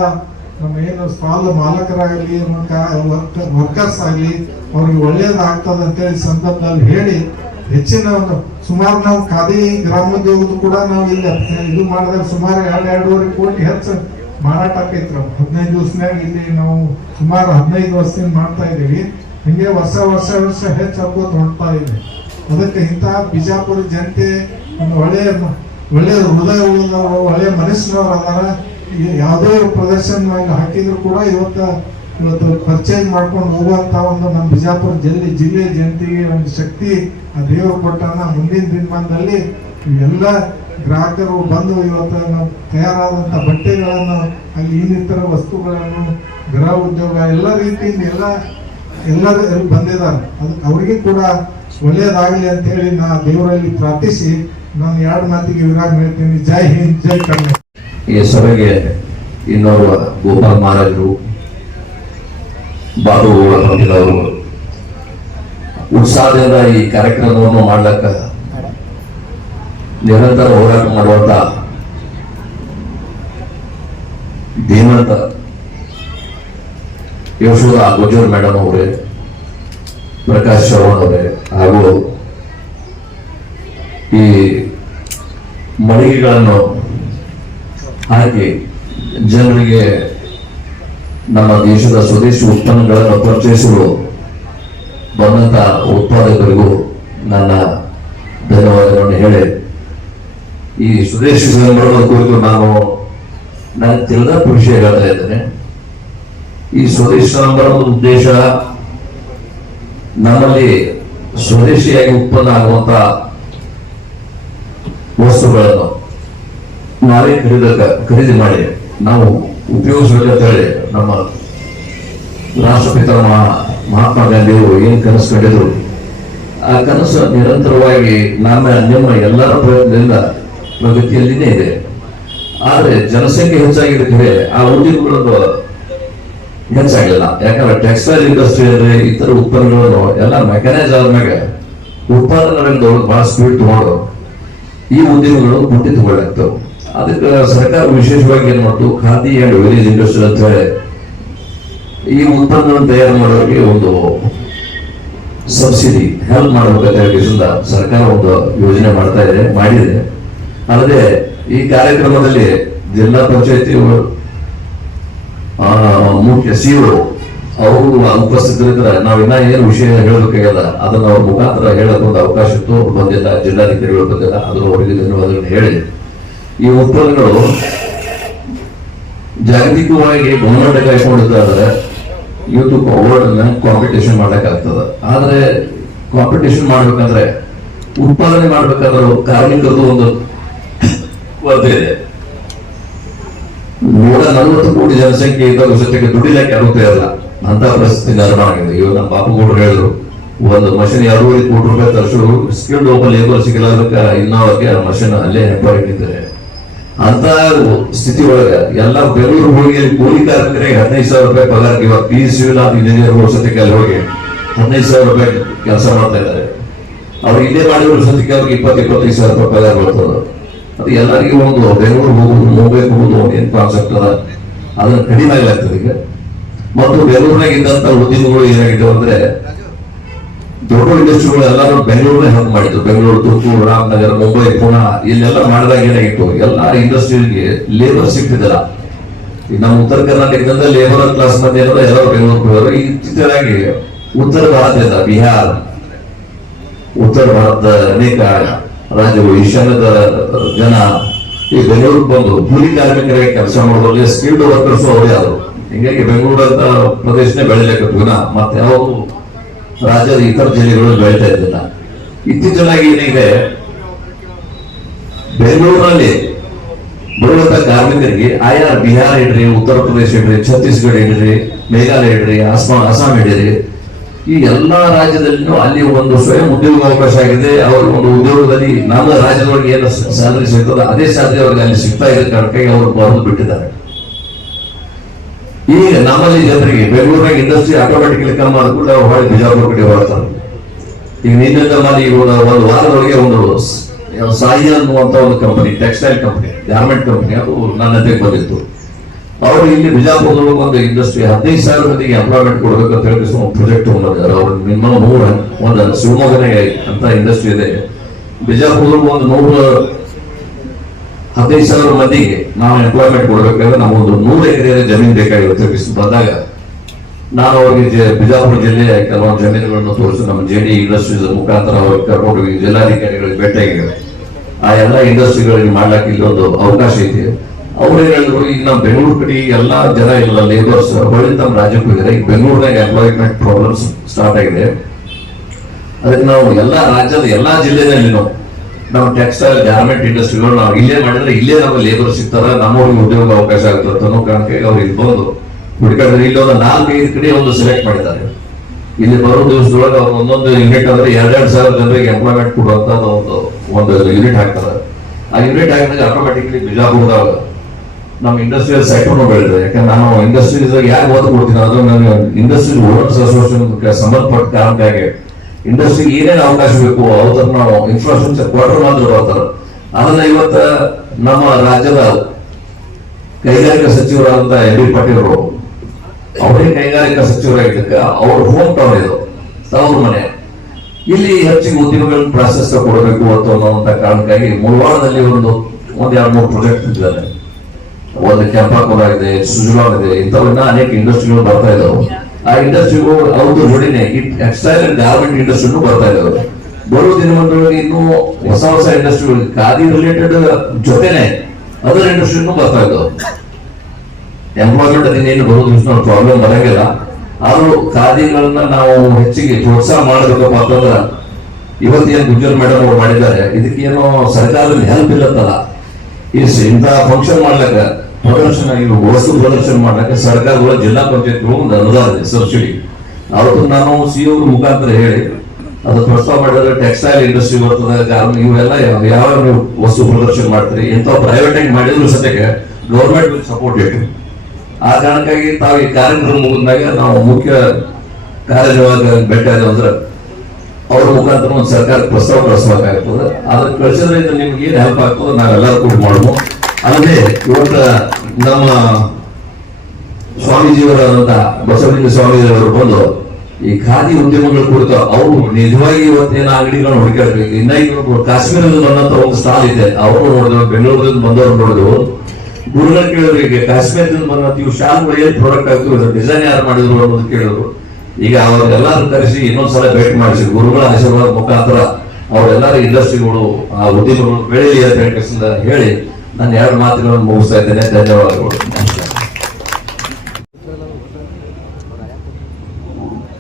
ನಮ್ಮ ಏನು ಸ್ಟಾಲ್ ಮಾಲಕರಾಗಲಿ ವರ್ಕರ್ಸ್ ಆಗಲಿ ಅವ್ರಿಗೆ ಒಳ್ಳೇದಾಗ್ತದೆ ಅಂತೇಳಿ ಸಂದರ್ಭದಲ್ಲಿ ಹೇಳಿ ಹೆಚ್ಚಿನ ಒಂದು ಸುಮಾರು ನಾವು ಖಾದಿ ಗ್ರಾಮೋದ್ಯೋಗದ ಕೂಡ ನಾವು ಇಲ್ಲಿ ಇದು ಮಾಡಿದಾಗ ಸುಮಾರು 2-2.5 ಕೋಟಿ ಹೆಚ್ಚು ಮಾರಾಟ ಆಕೈತ್ರಿ. 15 ದಿವಸನಾಗ ಇಲ್ಲಿ ನಾವು ಸುಮಾರು 15 ವರ್ಷದಿಂದ ಮಾಡ್ತಾ ಇದ್ದೀವಿ. ಹಿಂಗೆ ವರ್ಷ ಹೆಚ್ಚು ಆಗ್ಬೋದು ಹೊಡ್ತಾ ಇದೆ. ಅದಕ್ಕೆ ಇಂಥ ಬಿಜಾಪುರ ಜನತೆ ಒಂದು ಒಳ್ಳೆ ಹೃದಯ ಉಳಿದವರು, ಒಳ್ಳೆ ಮನಸ್ಸಿನವರು ಅದಾರ. ಯಾವುದೇ ಪ್ರದರ್ಶನ ಹಾಕಿದ್ರು ಕೂಡ ಇವತ್ತು ಪರ್ಚೇಸ್ ಮಾಡ್ಕೊಂಡು ಹೋಗುವಂತ ಒಂದು ನಮ್ಮ ಬಿಜಾಪುರ ಜಿಲ್ಲೆ ಜನತೆಗೆ ಒಂದು ಶಕ್ತಿ ಆ ದೇವರು ಕೊಟ್ಟಾನ. ಮುಂದಿನ ದಿನಮಾನದಲ್ಲಿ ಎಲ್ಲ ಗ್ರಾಹಕರು ಬಂದು ಇವತ್ತು ನಾವು ತಯಾರಾದಂತ ಬಟ್ಟೆಗಳನ್ನು ಅಲ್ಲಿ ಇನ್ನಿತರ ವಸ್ತುಗಳನ್ನು ಗೃಹ ಉದ್ಯೋಗ ಎಲ್ಲ ರೀತಿಯಿಂದ ಎಲ್ಲರೂ ಬಂದಿದ್ದಾರೆ. ಅದಕ್ಕೆ ಅವರಿಗೆ ಕೂಡ ಒಳ್ಳೆಯದಾಗಲಿ ಅಂತ ಹೇಳಿ ನಾ ದೇವರಲ್ಲಿ ಪ್ರಾರ್ಥಿಸಿ ನಾನು 2 ಮಾತಿಗೆ ವಿರಾಮ ಹೇಳ್ತೀನಿ. ಜೈ ಹಿಂದ್, ಜೈ ಕರ್ನಾಟಕ. ಈ ಸಭೆಗೆ ಇನ್ನೋರ್ವ ಗೋಪಾಲ್ ಮಹಾರಾಜರು, ಬಾಬು ಅವರು ಉತ್ಸಾಹದಿಂದ ಈ ಕಾರ್ಯಕ್ರಮವನ್ನು ಮಾಡ್ಲಕ್ಕ ನಿರಂತರ ಹೋರಾಟ ಮಾಡುವಂತ ಧೀಮಂತ ಯಶೋಧ ಗುಜೂರ್ ಮೇಡಮ್ ಅವರೇ, ಪ್ರಕಾಶ್ ಶ್ರವಣ್ ಅವರೇ, ಹಾಗೂ ಈ ಮಳಿಗೆಗಳನ್ನು ಹಾಕಿ ಜನರಿಗೆ ನಮ್ಮ ದೇಶದ ಸ್ವದೇಶಿ ಉತ್ಪನ್ನಗಳನ್ನು ಪರಿಚಯಿಸಲು ಬಂದಂತ ಉತ್ಪಾದಕರಿಗೂ ನನ್ನ ಧನ್ಯವಾದಗಳನ್ನು ಹೇಳಿ, ಈ ಸ್ವದೇಶಿ ಸಂಬಳದ ಕುರಿತು ನನಗೆ ತಿಳಿದ ವಿಷಯ ಹೇಳ್ತಾ ಇದ್ದೇನೆ. ಈ ಸ್ವದೇಶಿ ಸಂಬಳದ ಉದ್ದೇಶ ನಮ್ಮಲ್ಲಿ ಸ್ವದೇಶಿಯಾಗಿ ಉತ್ಪನ್ನ ಆಗುವಂತ ವಸ್ತುಗಳನ್ನು ನಾವೇ ಖರೀದಿ ಮಾಡಿ ನಾವು ಉಪಯೋಗಿಸಬೇಕಂತ ಹೇಳಿ ನಮ್ಮ ರಾಷ್ಟ್ರಪಿತ ಮಹಾತ್ಮ ಗಾಂಧಿಯವರು ಏನ್ ಕನಸು ಕಂಡಿದ್ರು, ಆ ಕನಸು ನಿರಂತರವಾಗಿ ನಿಮ್ಮ ಎಲ್ಲರ ಪ್ರಯತ್ನದಿಂದ ಪ್ರಗತಿಯಲ್ಲಿನೇ ಇದೆ. ಆದ್ರೆ ಜನಸಂಖ್ಯೆ ಹೆಚ್ಚಾಗಿದ್ದಕ್ಕೆ ಆ ಉದ್ಯೋಗಗಳು ಹೆಚ್ಚಾಗಲಿಲ್ಲ. ಯಾಕಂದ್ರೆ ಟೆಕ್ಸ್ಟೈಲ್ ಇಂಡಸ್ಟ್ರಿ ಅಂದ್ರೆ ಇತರ ಉತ್ಪನ್ನಗಳನ್ನು ಎಲ್ಲ ಮೆಕ್ಯಾನೈಸ್ ಆದ್ಮೇಲೆ ಉತ್ಪಾದನೆ ಬಹಳ ಸ್ಪೀಡ್ ತಗೊಂಡು ಈ ಉದ್ಯಮಗಳು ಕುಂಠಿತಗೊಳ್ಳಾಗ್ತವೆ. ಅದಕ್ಕೆ ಸರ್ಕಾರ ವಿಶೇಷವಾಗಿ ಏನ್ ಮಾಡ್ತು, ಖಾದಿ ಅಂಡ್ ವಿಲೇಜ್ ಇಂಡಸ್ಟ್ರಿ ಅಂತ ಹೇಳಿ ಈ ಉತ್ಪನ್ನಗಳನ್ನು ತಯಾರು ಮಾಡೋರಿಗೆ ಒಂದು ಸಬ್ಸಿಡಿ ಹೆಲ್ಪ್ ಮಾಡಬೇಕಂತ ಸರ್ಕಾರ ಒಂದು ಯೋಜನೆ ಮಾಡಿದೆ. ಅಲ್ಲದೆ ಈ ಕಾರ್ಯಕ್ರಮದಲ್ಲಿ ಜಿಲ್ಲಾ ಪಂಚಾಯತಿ ಮುಖ್ಯ ಸಿಇಒ ಅವರು ಉಪಸ್ಥಿತರಿದ್ರೆ ನಾವು ಇನ್ನ ಏನು ವಿಷಯ ಹೇಳಬೇಕಾಗ್ಯದ ಅದನ್ನ ಅವ್ರ ಮುಖಾಂತರ ಹೇಳಕ್ ಒಂದು ಅವಕಾಶ ಇತ್ತು. ಬಂದಿಲ್ಲ, ಜಿಲ್ಲಾಧಿಕಾರಿಗಳು ಬಂದಿಲ್ಲ, ಅದನ್ನು ಅವರಿಗೆ ಧನ್ಯವಾದಗಳನ್ನು ಹೇಳಿ ಈ ಉತ್ಪನ್ನಗಳು ಜಾಗತಿಕವಾಗಿ ಗಮನ ಕಾಯ್ಕೊಂಡಿದ್ದಾದ್ರೆ ಇವತ್ತು ವರ್ಲ್ಡ್ ಕಾಂಪಿಟೇಷನ್ ಮಾಡ್ಲಿಕ್ಕಾಗ್ತದೆ. ಆದ್ರೆ ಕಾಂಪಿಟೇಷನ್ ಮಾಡ್ಬೇಕಂದ್ರೆ ಉತ್ಪಾದನೆ ಮಾಡ್ಬೇಕಾದ್ರೆ ಕಾರ್ಮಿಕರದ್ದು ಒಂದು ಕೊರತೆ ಇದೆ. 140 ಕೋಟಿ ಜನಸಂಖ್ಯೆ ಇದ್ದಾಗ ಜೊತೆಗೆ ದುಡಿಲಿಕ್ಕೆ ಯಾರು ತಯಾರಲ್ಲ ಅಂತ ಪರಿಸ್ಥಿತಿ ನಿರ್ಮಾಣ ಆಗಿದೆ. ಇವಾಗ ನಮ್ಮ ಬಾಪುಗೌಡರು ಹೇಳಿದ್ರು, ಒಂದು ಮಷಿನ್ 2.5 ಕೋಟಿ ರೂಪಾಯಿ ತರಿಸೋರು ಸ್ಕಿಲ್ಡ್ ಒಬ್ಬ ಲೇಬರ್ ಸಿಗಲಾರಕ್ಕೆ ಇನ್ನೋಕ್ಕೆ ಮಷಿನ್ ಅಲ್ಲೇ ಹೆಬ್ಬಾಗಿಟ್ಟಿದ್ದಾರೆ. ಅಂತ ಸ್ಥಿತಿ ಒಳಗೆ ಎಲ್ಲ ಬೆಂಗಳೂರು ಹೋಗಿ ಕೂಲಿ ಕಾರ್ಮಿಕರಿಗೆ 15,000 ರೂಪಾಯಿ ಪಗಾರ. ಇವಾಗ ಸಿವಿಲ್ ಇಂಜಿನಿಯರ್ ಸದ್ಯಕ್ಕೆ ಅಲ್ಲಿ ಹೋಗಿ 15,000 ರೂಪಾಯಿ ಕೆಲಸ ಮಾಡ್ತಾ ಇದ್ದಾರೆ. ಅವ್ರು ಇಲ್ಲೇ ಮಾಡಿರೋ ಸದ್ಯಕ್ಕೆ ಅವ್ರಿಗೆ 20-25,000 ರೂಪಾಯಿ ಪಗಾರ ಬರ್ತದೆ. ಅದು ಎಲ್ಲರಿಗೂ ಒಂದು ಬೆಂಗಳೂರು ಹೋಗುದು, ಮುಂಬೈ ಹೋಗುದು ಏನ್ ಕಾನ್ಸೆಪ್ಟ್ ಅದ ಅದನ್ನ ಕಡಿಮೆ ಆಗ್ಲಾಗ್ತದೆ ಈಗ. ಮತ್ತು ಬೆಂಗಳೂರಿನಾಗ ಇದ್ದಂತ ಉದ್ಯಮಗಳು ಏನಾಗಿದ್ದು ಅಂದ್ರೆ ದೊಡ್ಡ ಇಂಡಸ್ಟ್ರಿಗಳು ಎಲ್ಲರೂ ಬೆಂಗಳೂರೇ ಹಂಗ್ ಮಾಡಿದ್ರು. ಬೆಂಗಳೂರು, ತುಮಕೂರು, ರಾಮನಗರ, ಮುಂಬೈ, ಪುಣೆ ಇಲ್ಲೆಲ್ಲ ಮಾಡಿದಾಗ ಏನಾಗಿತ್ತು, ಎಲ್ಲ ಇಂಡಸ್ಟ್ರಿಗೆ ಲೇಬರ್ ಸಿಗ್ತಿದ್ದಿಲ್ಲ. ನಮ್ಮ ಉತ್ತರ ಕರ್ನಾಟಕದಿಂದ ಲೇಬರ್ ಕ್ಲಾಸ್ ಮಂದಿ ಏನೋ ಎಲ್ಲರೂ ಬೆಂಗಳೂರು ಹೋಗೋರು. ಇತ್ತೀಚೆಗಾಗಿ ಉತ್ತರ ಭಾರತದಿಂದ ಬಿಹಾರ, ಉತ್ತರ ಭಾರತದ ಅನೇಕ ರಾಜ್ಯಗಳು, ಈಶಾನ್ಯದ ಜನ ಈ ಬೆಂಗಳೂರಿಗೆ ಬಂದು ಕೂಲಿ ಕಾರ್ಮಿಕರಿಗೆ ಕೆಲಸ ಮಾಡೋದ್ರಲ್ಲಿ ಸ್ಕಿಲ್ಡ್ ವರ್ಕರ್ಸ್ ಅವರೇ ಆದ್ರು. ಹಿಂಗಾಗಿ ಬೆಂಗಳೂರು ಅಂತ ಪ್ರದೇಶನೇ ಬೆಳಿಲಿಕ್ಕೆ ಮತ್ತೆ ಯಾವ ರಾಜ್ಯದ ಇತರ ಜಿಲ್ಲೆಗಳು ಬೆಳೀತಾ ಇದ್ದಿಲ್ಲ. ಇತ್ತೀಚೆಗಾಗಿ ಏನಿದೆ, ಬೆಂಗಳೂರಿನಲ್ಲಿ ಬರುವಂತ ಕಾರ್ಮಿಕರಿಗೆ ಆಯಾ ಬಿಹಾರ ಇಡ್ರಿ, ಉತ್ತರ ಪ್ರದೇಶ ಇಡ್ರಿ, ಛತ್ತೀಸ್ಗಢ ಇಡ್ರಿ, ಮೇಘಾಲಯ ಇಡ್ರಿ, ಅಸ್ಸಾಂ ಇಡ್ರಿ, ಈ ಎಲ್ಲಾ ರಾಜ್ಯದಲ್ಲಿನೂ ಅಲ್ಲಿ ಒಂದು ಸ್ವಯಂ ಉದ್ಯೋಗ ಅವಕಾಶ ಆಗಿದೆ. ಅವರು ಒಂದು ಉದ್ಯೋಗದಲ್ಲಿ ನಮ್ಮ ರಾಜ್ಯದೊಳಗೆ ಏನು ಸ್ಯಾಲರಿ ಸಿಗ್ತದೆ ಅದೇ ಸ್ಯಾಲರಿ ಅವ್ರಿಗೆ ಅಲ್ಲಿ ಸಿಗ್ತಾ ಇದೆ ಕಾರಣಕ್ಕಾಗಿ ಅವರು ಬರೆದು ಬಿಟ್ಟಿದ್ದಾರೆ. ಈಗ ನಮ್ಮಲ್ಲಿ ಜನರಿಗೆ ಬೆಂಗಳೂರಿನಾಗ ಇಂಡಸ್ಟ್ರಿ ಆಟೋಮೆಟಿಕಲಿ ಕಮ್ಮಿ ಮಾಡಿಕೊಂಡು ಅವ್ರು ಹೊಳೆ ಬಿಜಾಪುರ ಕಡೆ ಹೊರಡ್ತಾರೆ. ಈಗ ನಿನ್ನಿಂದ ಮಾಡಿ ಒಂದು ವಾರದೊಳಗೆ ಒಂದು ಸಾಯಿ ಅನ್ನುವಂತ ಒಂದು company, textile company, garment company, ಅದು ನನ್ನ ಜೊತೆಗೆ ಬಂದಿತ್ತು. ಅವರು ಇಲ್ಲಿ ಬಿಜಾಪುರದೊಳಗೆ ಒಂದು ಇಂಡಸ್ಟ್ರಿ 15,000 ಮಂದಿಗೆ ಎಂಪ್ಲಾಯ್ಮೆಂಟ್ ಕೊಡ್ಬೇಕಂತ ಹೇಳಿ ಒಂದು ಪ್ರಾಜೆಕ್ಟ್ ತಗೊಂಡಿದ್ದಾರೆ. ಅವ್ರು ಮಿನಿಮಮ್ 100 ಒಂದು ಶಿವಮೊಗ್ಗನೇ ಅಂತ ಇಂಡಸ್ಟ್ರಿ ಇದೆ. ಬಿಜಾಪುರದೊಳಗೆ ಒಂದು 115,000 ಮಂದಿಗೆ ನಾವು ಎಂಪ್ಲಾಯ್ಮೆಂಟ್ ಕೊಡ್ಬೇಕಾದ್ರೆ ನಮಗೊಂದು 100 ಎಕರೆ ಜಮೀನು ಬೇಕಾಗಿರುತ್ತೆ. ಬಂದಾಗ ನಾನು ಅವರಿಗೆ ಬಿಜಾಪುರ ಜಿಲ್ಲೆಯ ಕೆಲವೊಂದು ಜಮೀನುಗಳನ್ನು ತೋರಿಸಿ ನಮ್ಮ JD ಇಂಡಸ್ಟ್ರೀಸ್ ಮುಖಾಂತರ ಅವ್ರಿಗೆ ಕರ್ಕೊಂಡು ಜಿಲ್ಲಾಧಿಕಾರಿಗಳಿಗೆ ಭೇಟಿಯಾಗಿದ್ದಾರೆ. ಆ ಎಲ್ಲ ಇಂಡಸ್ಟ್ರಿಗಳಿಗೆ ಮಾಡ್ಲಿಕ್ಕೆ ಇಲ್ಲೊಂದು ಅವಕಾಶ ಇದೆ. ಅವ್ರೇನ್ ಹೇಳಿದ್ರು, ಈಗ ನಮ್ಮ ಬೆಂಗಳೂರು ಕಡೆ ಎಲ್ಲಾ ಜನ ಇಲ್ಲ ಲೇಬರ್ಸ್ ಹೊಳಿ ತಮ್ಮ ರಾಜ್ಯಕ್ಕೆ ಹೋಗಿದ್ದಾರೆ. ಈಗ ಬೆಂಗಳೂರಿನಾಗ ಎಂಪ್ಲಾಯ್ಮೆಂಟ್ ಪ್ರಾಬ್ಲಮ್ಸ್ ಸ್ಟಾರ್ಟ್ ಆಗಿದೆ. ಅದಕ್ಕೆ ನಾವು ಎಲ್ಲಾ ರಾಜ್ಯದ ಎಲ್ಲಾ ಜಿಲ್ಲೆನಲ್ಲಿ ನಮ್ಮ ಟೆಕ್ಸ್ಟೈಲ್ ಗಾರ್ಮೆಂಟ್ ಇಂಡಸ್ಟ್ರಿಗಳು ನಾವು ಇಲ್ಲೇ ಮಾಡಿದ್ರೆ ಇಲ್ಲೇ ನಮಗೆ ಲೇಬರ್ ಸಿಗ್ತಾರ, ನಮ್ಮವ್ರಿಗೆ ಉದ್ಯೋಗ ಅವಕಾಶ ಆಗ್ತದೆ ಅನ್ನೋ ಕಾರಣಕ್ಕೆ ಅವ್ರು ಇಲ್ಲಿ ಬಂದು ಹುಡುಕಾಡಿದ್ರೆ ಇಲ್ಲಿ ಒಂದು 4-5 ಕಡೆ ಒಂದು ಸೆಲೆಕ್ಟ್ ಮಾಡಿದ್ದಾರೆ. ಇಲ್ಲಿ ಬರೋ ದಿವಸದೊಳಗೆ ಅವ್ರು ಒಂದೊಂದು ಯೂನಿಟ್ ಅಂದ್ರೆ 2,000 ಜನರಿಗೆ ಎಂಪ್ಲಾಯ್ಮೆಂಟ್ ಕೊಡುವಂತ ಒಂದು ಯೂನಿಟ್ ಹಾಕ್ತಾರೆ. ಆ ಯೂನಿಟ್ ಹಾಕಿದಾಗ ಆಟೋಮೆಟಿಕ್ಲಿ ಬಿಜಾಪುರದಾಗ ನಮ್ಮ ಇಂಡಸ್ಟ್ರಿಯಲ್ ಸೆಕ್ಟರ್ನು ಬೆಳೆದಿದೆ. ಯಾಕಂದ್ರೆ ನಾನು ಇಂಡಸ್ಟ್ರೀಸ್ ಯಾಕೆ ಒತ್ತು ಕೊಡ್ತೀನಿ ಅಂದ್ರೆ ನಾನು ಇಂಡಸ್ಟ್ರೀಸ್ ಓನರ್ಸ್ ಅಸೋಸಿಯೇಷನ್ ಸಂಬಂಧಪಟ್ಟ ಕಾರಣಕ್ಕಾಗಿ ಇಂಡಸ್ಟ್ರಿಗೆ ಏನೇನು ಅವಕಾಶ ಬೇಕು ಅವ್ರ ನಾವು ಇನ್ಫ್ರಾಸ್ಟ್ರಕ್ಚರ್ ಕ್ವಾರ್ಟರ್ ಮಾತ್ರ ಬರ್ತಾರೆ. ಅದನ್ನ ಇವತ್ತ ನಮ್ಮ ರಾಜ್ಯದ ಕೈಗಾರಿಕಾ ಸಚಿವರಾದಂತ MB ಪಾಟೀಲ್ ಅವರು ಅವರೇ ಕೈಗಾರಿಕಾ ಸಚಿವರಾಗಿದ್ದಕ್ಕೆ ಅವ್ರ ಹೋಮ್ ಟೌನ್ ಇದು, ತವರು ಮನೆ. ಇಲ್ಲಿ ಹೆಚ್ಚಿಗೆ ಉದ್ಯಮಗಳನ್ನ ಪ್ರಾಶಸ್ತ್ಯ ಕೊಡಬೇಕು ಅನ್ನುವಂತ ಕಾರಣಕ್ಕಾಗಿ ಮುಳವಾಡದಲ್ಲಿ ಒಂದು 2-3 ಪ್ರಾಜೆಕ್ಟ್ ಇದ್ದಾರೆ. ಒಂದು ಕೆಂಪಾಕೋಲ ಇದೆ, ಸುಜಲಾನ್ ಇದೆ, ಇಂಥವನ್ನ ಅನೇಕ ಇಂಡಸ್ಟ್ರಿಗಳು ಬರ್ತಾ ಇದಾವೆ. ಆ ಇಂಡಸ್ಟ್ರಿಗಳು ಅವ್ರದ್ದು ಜೋಡಿನೇ ಈ ಟೆಕ್ಸ್ಟೈಲ್ ಅಂಡ್ ಗಾರ್ಮೆಂಟ್ ಇಂಡಸ್ಟ್ರಿನೂ ಬರ್ತಾ ಇದಾವೆ. ಬರುವ ದಿನಮಂಡಳಿಗೆ ಇನ್ನೂ ಹೊಸ ಇಂಡಸ್ಟ್ರಿಗಳು ಖಾದಿ ರಿಲೇಟೆಡ್ ಜೊತೆನೆ ಅದರ್ ಇಂಡಸ್ಟ್ರಿನೂ ಬರ್ತಾ ಇದಾವೆ. ಎಂಪ್ಲಾಯ್ಮೆಂಟ್ ಅದೇನು ಬರೋದು ಪ್ರಾಬ್ಲಮ್ ಬರಂಗಿಲ್ಲ. ಆದ್ರೂ ಖಾದಿಗಳನ್ನ ನಾವು ಹೆಚ್ಚಿಗೆ ಪ್ರೋತ್ಸಾಹ ಮಾಡಬೇಕಪ್ಪ ಅಂತಂದ್ರ ಇವತ್ತೇನು ಗುಜ್ಜರ್ ಮೇಡಮ್ ಅವ್ರು ಮಾಡಿದ್ದಾರೆ, ಇದಕ್ಕೇನೋ ಸರ್ಕಾರದಲ್ಲಿ ಹೆಲ್ಪ್ ಇಲ್ಲತ್ತಲ್ಲ. ಇಂಥ ಫಂಕ್ಷನ್ ಮಾಡ್ಲಕ್ಕ ಪ್ರದರ್ಶನ, ಇವು ವಸ್ತು ಪ್ರದರ್ಶನ ಮಾಡ್ಲಕ್ಕ ಸರ್ಕಾರಗಳ ಜಿಲ್ಲಾ ಪಂಚಾಯತ್ ಒಂದು ಅನುದಾನ ಇದೆ, ಸಬ್ಸಿಡಿ. ಅವತ್ತು ನಾನು CEO ಮುಖಾಂತರ ಹೇಳಿ ಅದು ಪ್ರಸ್ತಾವ ಮಾಡಿದ್ರೆ ಟೆಕ್ಸ್ಟೈಲ್ ಇಂಡಸ್ಟ್ರಿ ಬರ್ತದೆ, ಇವೆಲ್ಲ ಯಾವ ನೀವು ವಸ್ತು ಪ್ರದರ್ಶನ ಮಾಡ್ತೀರಿ, ಇಂಥ ಪ್ರೈವೇಟ್ ಆಗಿ ಮಾಡಿದ್ರು ಸತ್ಯಕ್ಕೆ ಗೌರ್ಮೆಂಟ್ ವಿಲ್ ಸಪೋರ್ಟ್ ಇಟ್. ಆ ಕಾರಣಕ್ಕಾಗಿ ತಾವು ಈ ಕಾರ್ಯಕ್ರಮ ಮುಗಿದಾಗ ನಾವು ಮುಖ್ಯ ಕಾರ್ಯನಿರ್ವಾಹಕ ಭೇಟಿ ಆದ ಅಂದ್ರೆ ಅವ್ರ ಮುಖಾಂತರ ಒಂದು ಸರ್ಕಾರ ಪ್ರಸ್ತಾವ ಕಳಿಸ್ಬೇಕಾಗ್ತದೆ. ಅದನ್ನ ಕಳಿಸಿದ್ರಿಂದ ನಿಮ್ಗೆ ಏನ್ ಹೆಲ್ಪ್ ಆಗ್ತದೆ ನಾವೆಲ್ಲರೂ ಕೂಡ ಮಾಡ್ಬೋದು. ಅಲ್ಲದೆ ಇವತ್ತು ನಮ್ಮ ಸ್ವಾಮೀಜಿಯವರಾದಂತ ಬಸವಲಿಂಗ ಸ್ವಾಮೀಜಿಯವರು ಬಂದು ಈ ಖಾದಿ ಉದ್ಯಮಗಳ ಕುರಿತು ಅವರು ನಿಜವಾಗಿ ಇವತ್ತೇನು ಅಂಗಡಿಗಳನ್ನ ಹುಡುಕಾಡ್ಬೇಕು. ಇನ್ನ ಇವರು ಕಾಶ್ಮೀರದಿಂದ ಬಂದಂತ ಒಂದು ಸ್ಟಾಲ್ ಇದೆ, ಅವರು ನೋಡಿದ್ರು, ಬೆಂಗಳೂರಿಂದ ಬಂದವರು ನೋಡಿದ್ರು. ಗುರುಗಳು ಕೇಳಿದ್ರು, ಈಗ ಕಾಶ್ಮೀರದಿಂದ ಬಂದಂತ ಇವು ಶಾಲ್ ಏನ್ ಪ್ರಾಡಕ್ಟ್ ಆಗ್ತದೆ, ಡಿಸೈನ್ ಯಾರು ಮಾಡಿದ್ರು ಅನ್ನೋದು ಕೇಳಿದ್ರು. ಈಗ ಅವರೆಲ್ಲರೂ ಕರೆಸಿ ಇನ್ನೊಂದ್ಸಲ ಭೇಟಿ ಮಾಡಿಸಿ ಗುರುಗಳ ಆಶೀರ್ವಾದ ಮುಖಾಂತರ ಅವರೆಲ್ಲರ ಇಂಡಸ್ಟ್ರಿಗಳು ಆ ಉದ್ಯಮಗಳು ಬೆಳೆಯಲಿ ಅಂತ ಹೇಳಿ ನಾನು 2 ಮಾತುಗಳನ್ನು ಮುಗಿಸ್ತಾ ಇದ್ದೇನೆ. ಧನ್ಯವಾದಗಳು.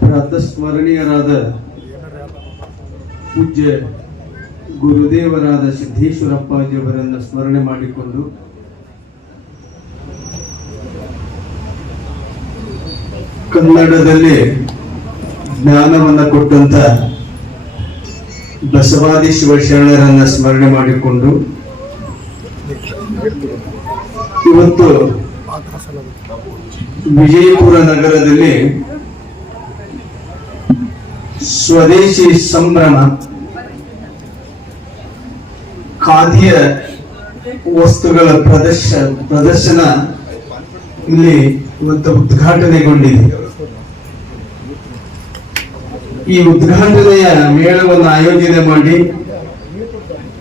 ಪ್ರಾತಸ್ಮರಣೀಯರಾದ ಪೂಜ್ಯ ಗುರುದೇವರಾದ ಸಿದ್ದೇಶ್ವರಪ್ಪಾಜಿಯವರನ್ನು ಸ್ಮರಣೆ ಮಾಡಿಕೊಂಡು ಕನ್ನಡದಲ್ಲಿ ಜ್ಞಾನವನ್ನು ಕೊಟ್ಟಂತ ಬಸವಾದಿ ಶಿವಶರಣರನ್ನ ಸ್ಮರಣೆ ಮಾಡಿಕೊಂಡು ಇವತ್ತು ವಿಜಯಪುರ ನಗರದಲ್ಲಿ ಸ್ವದೇಶಿ ಸಂಭ್ರಮ ಖಾದಿಯ ವಸ್ತುಗಳ ಪ್ರದರ್ಶನ ಇಲ್ಲಿ ಇವತ್ತು ಉದ್ಘಾಟನೆಗೊಂಡಿದೆ. ಈ ಉದ್ಘಾಟನೆಯ ಮೇಳವನ್ನು ಆಯೋಜನೆ ಮಾಡಿ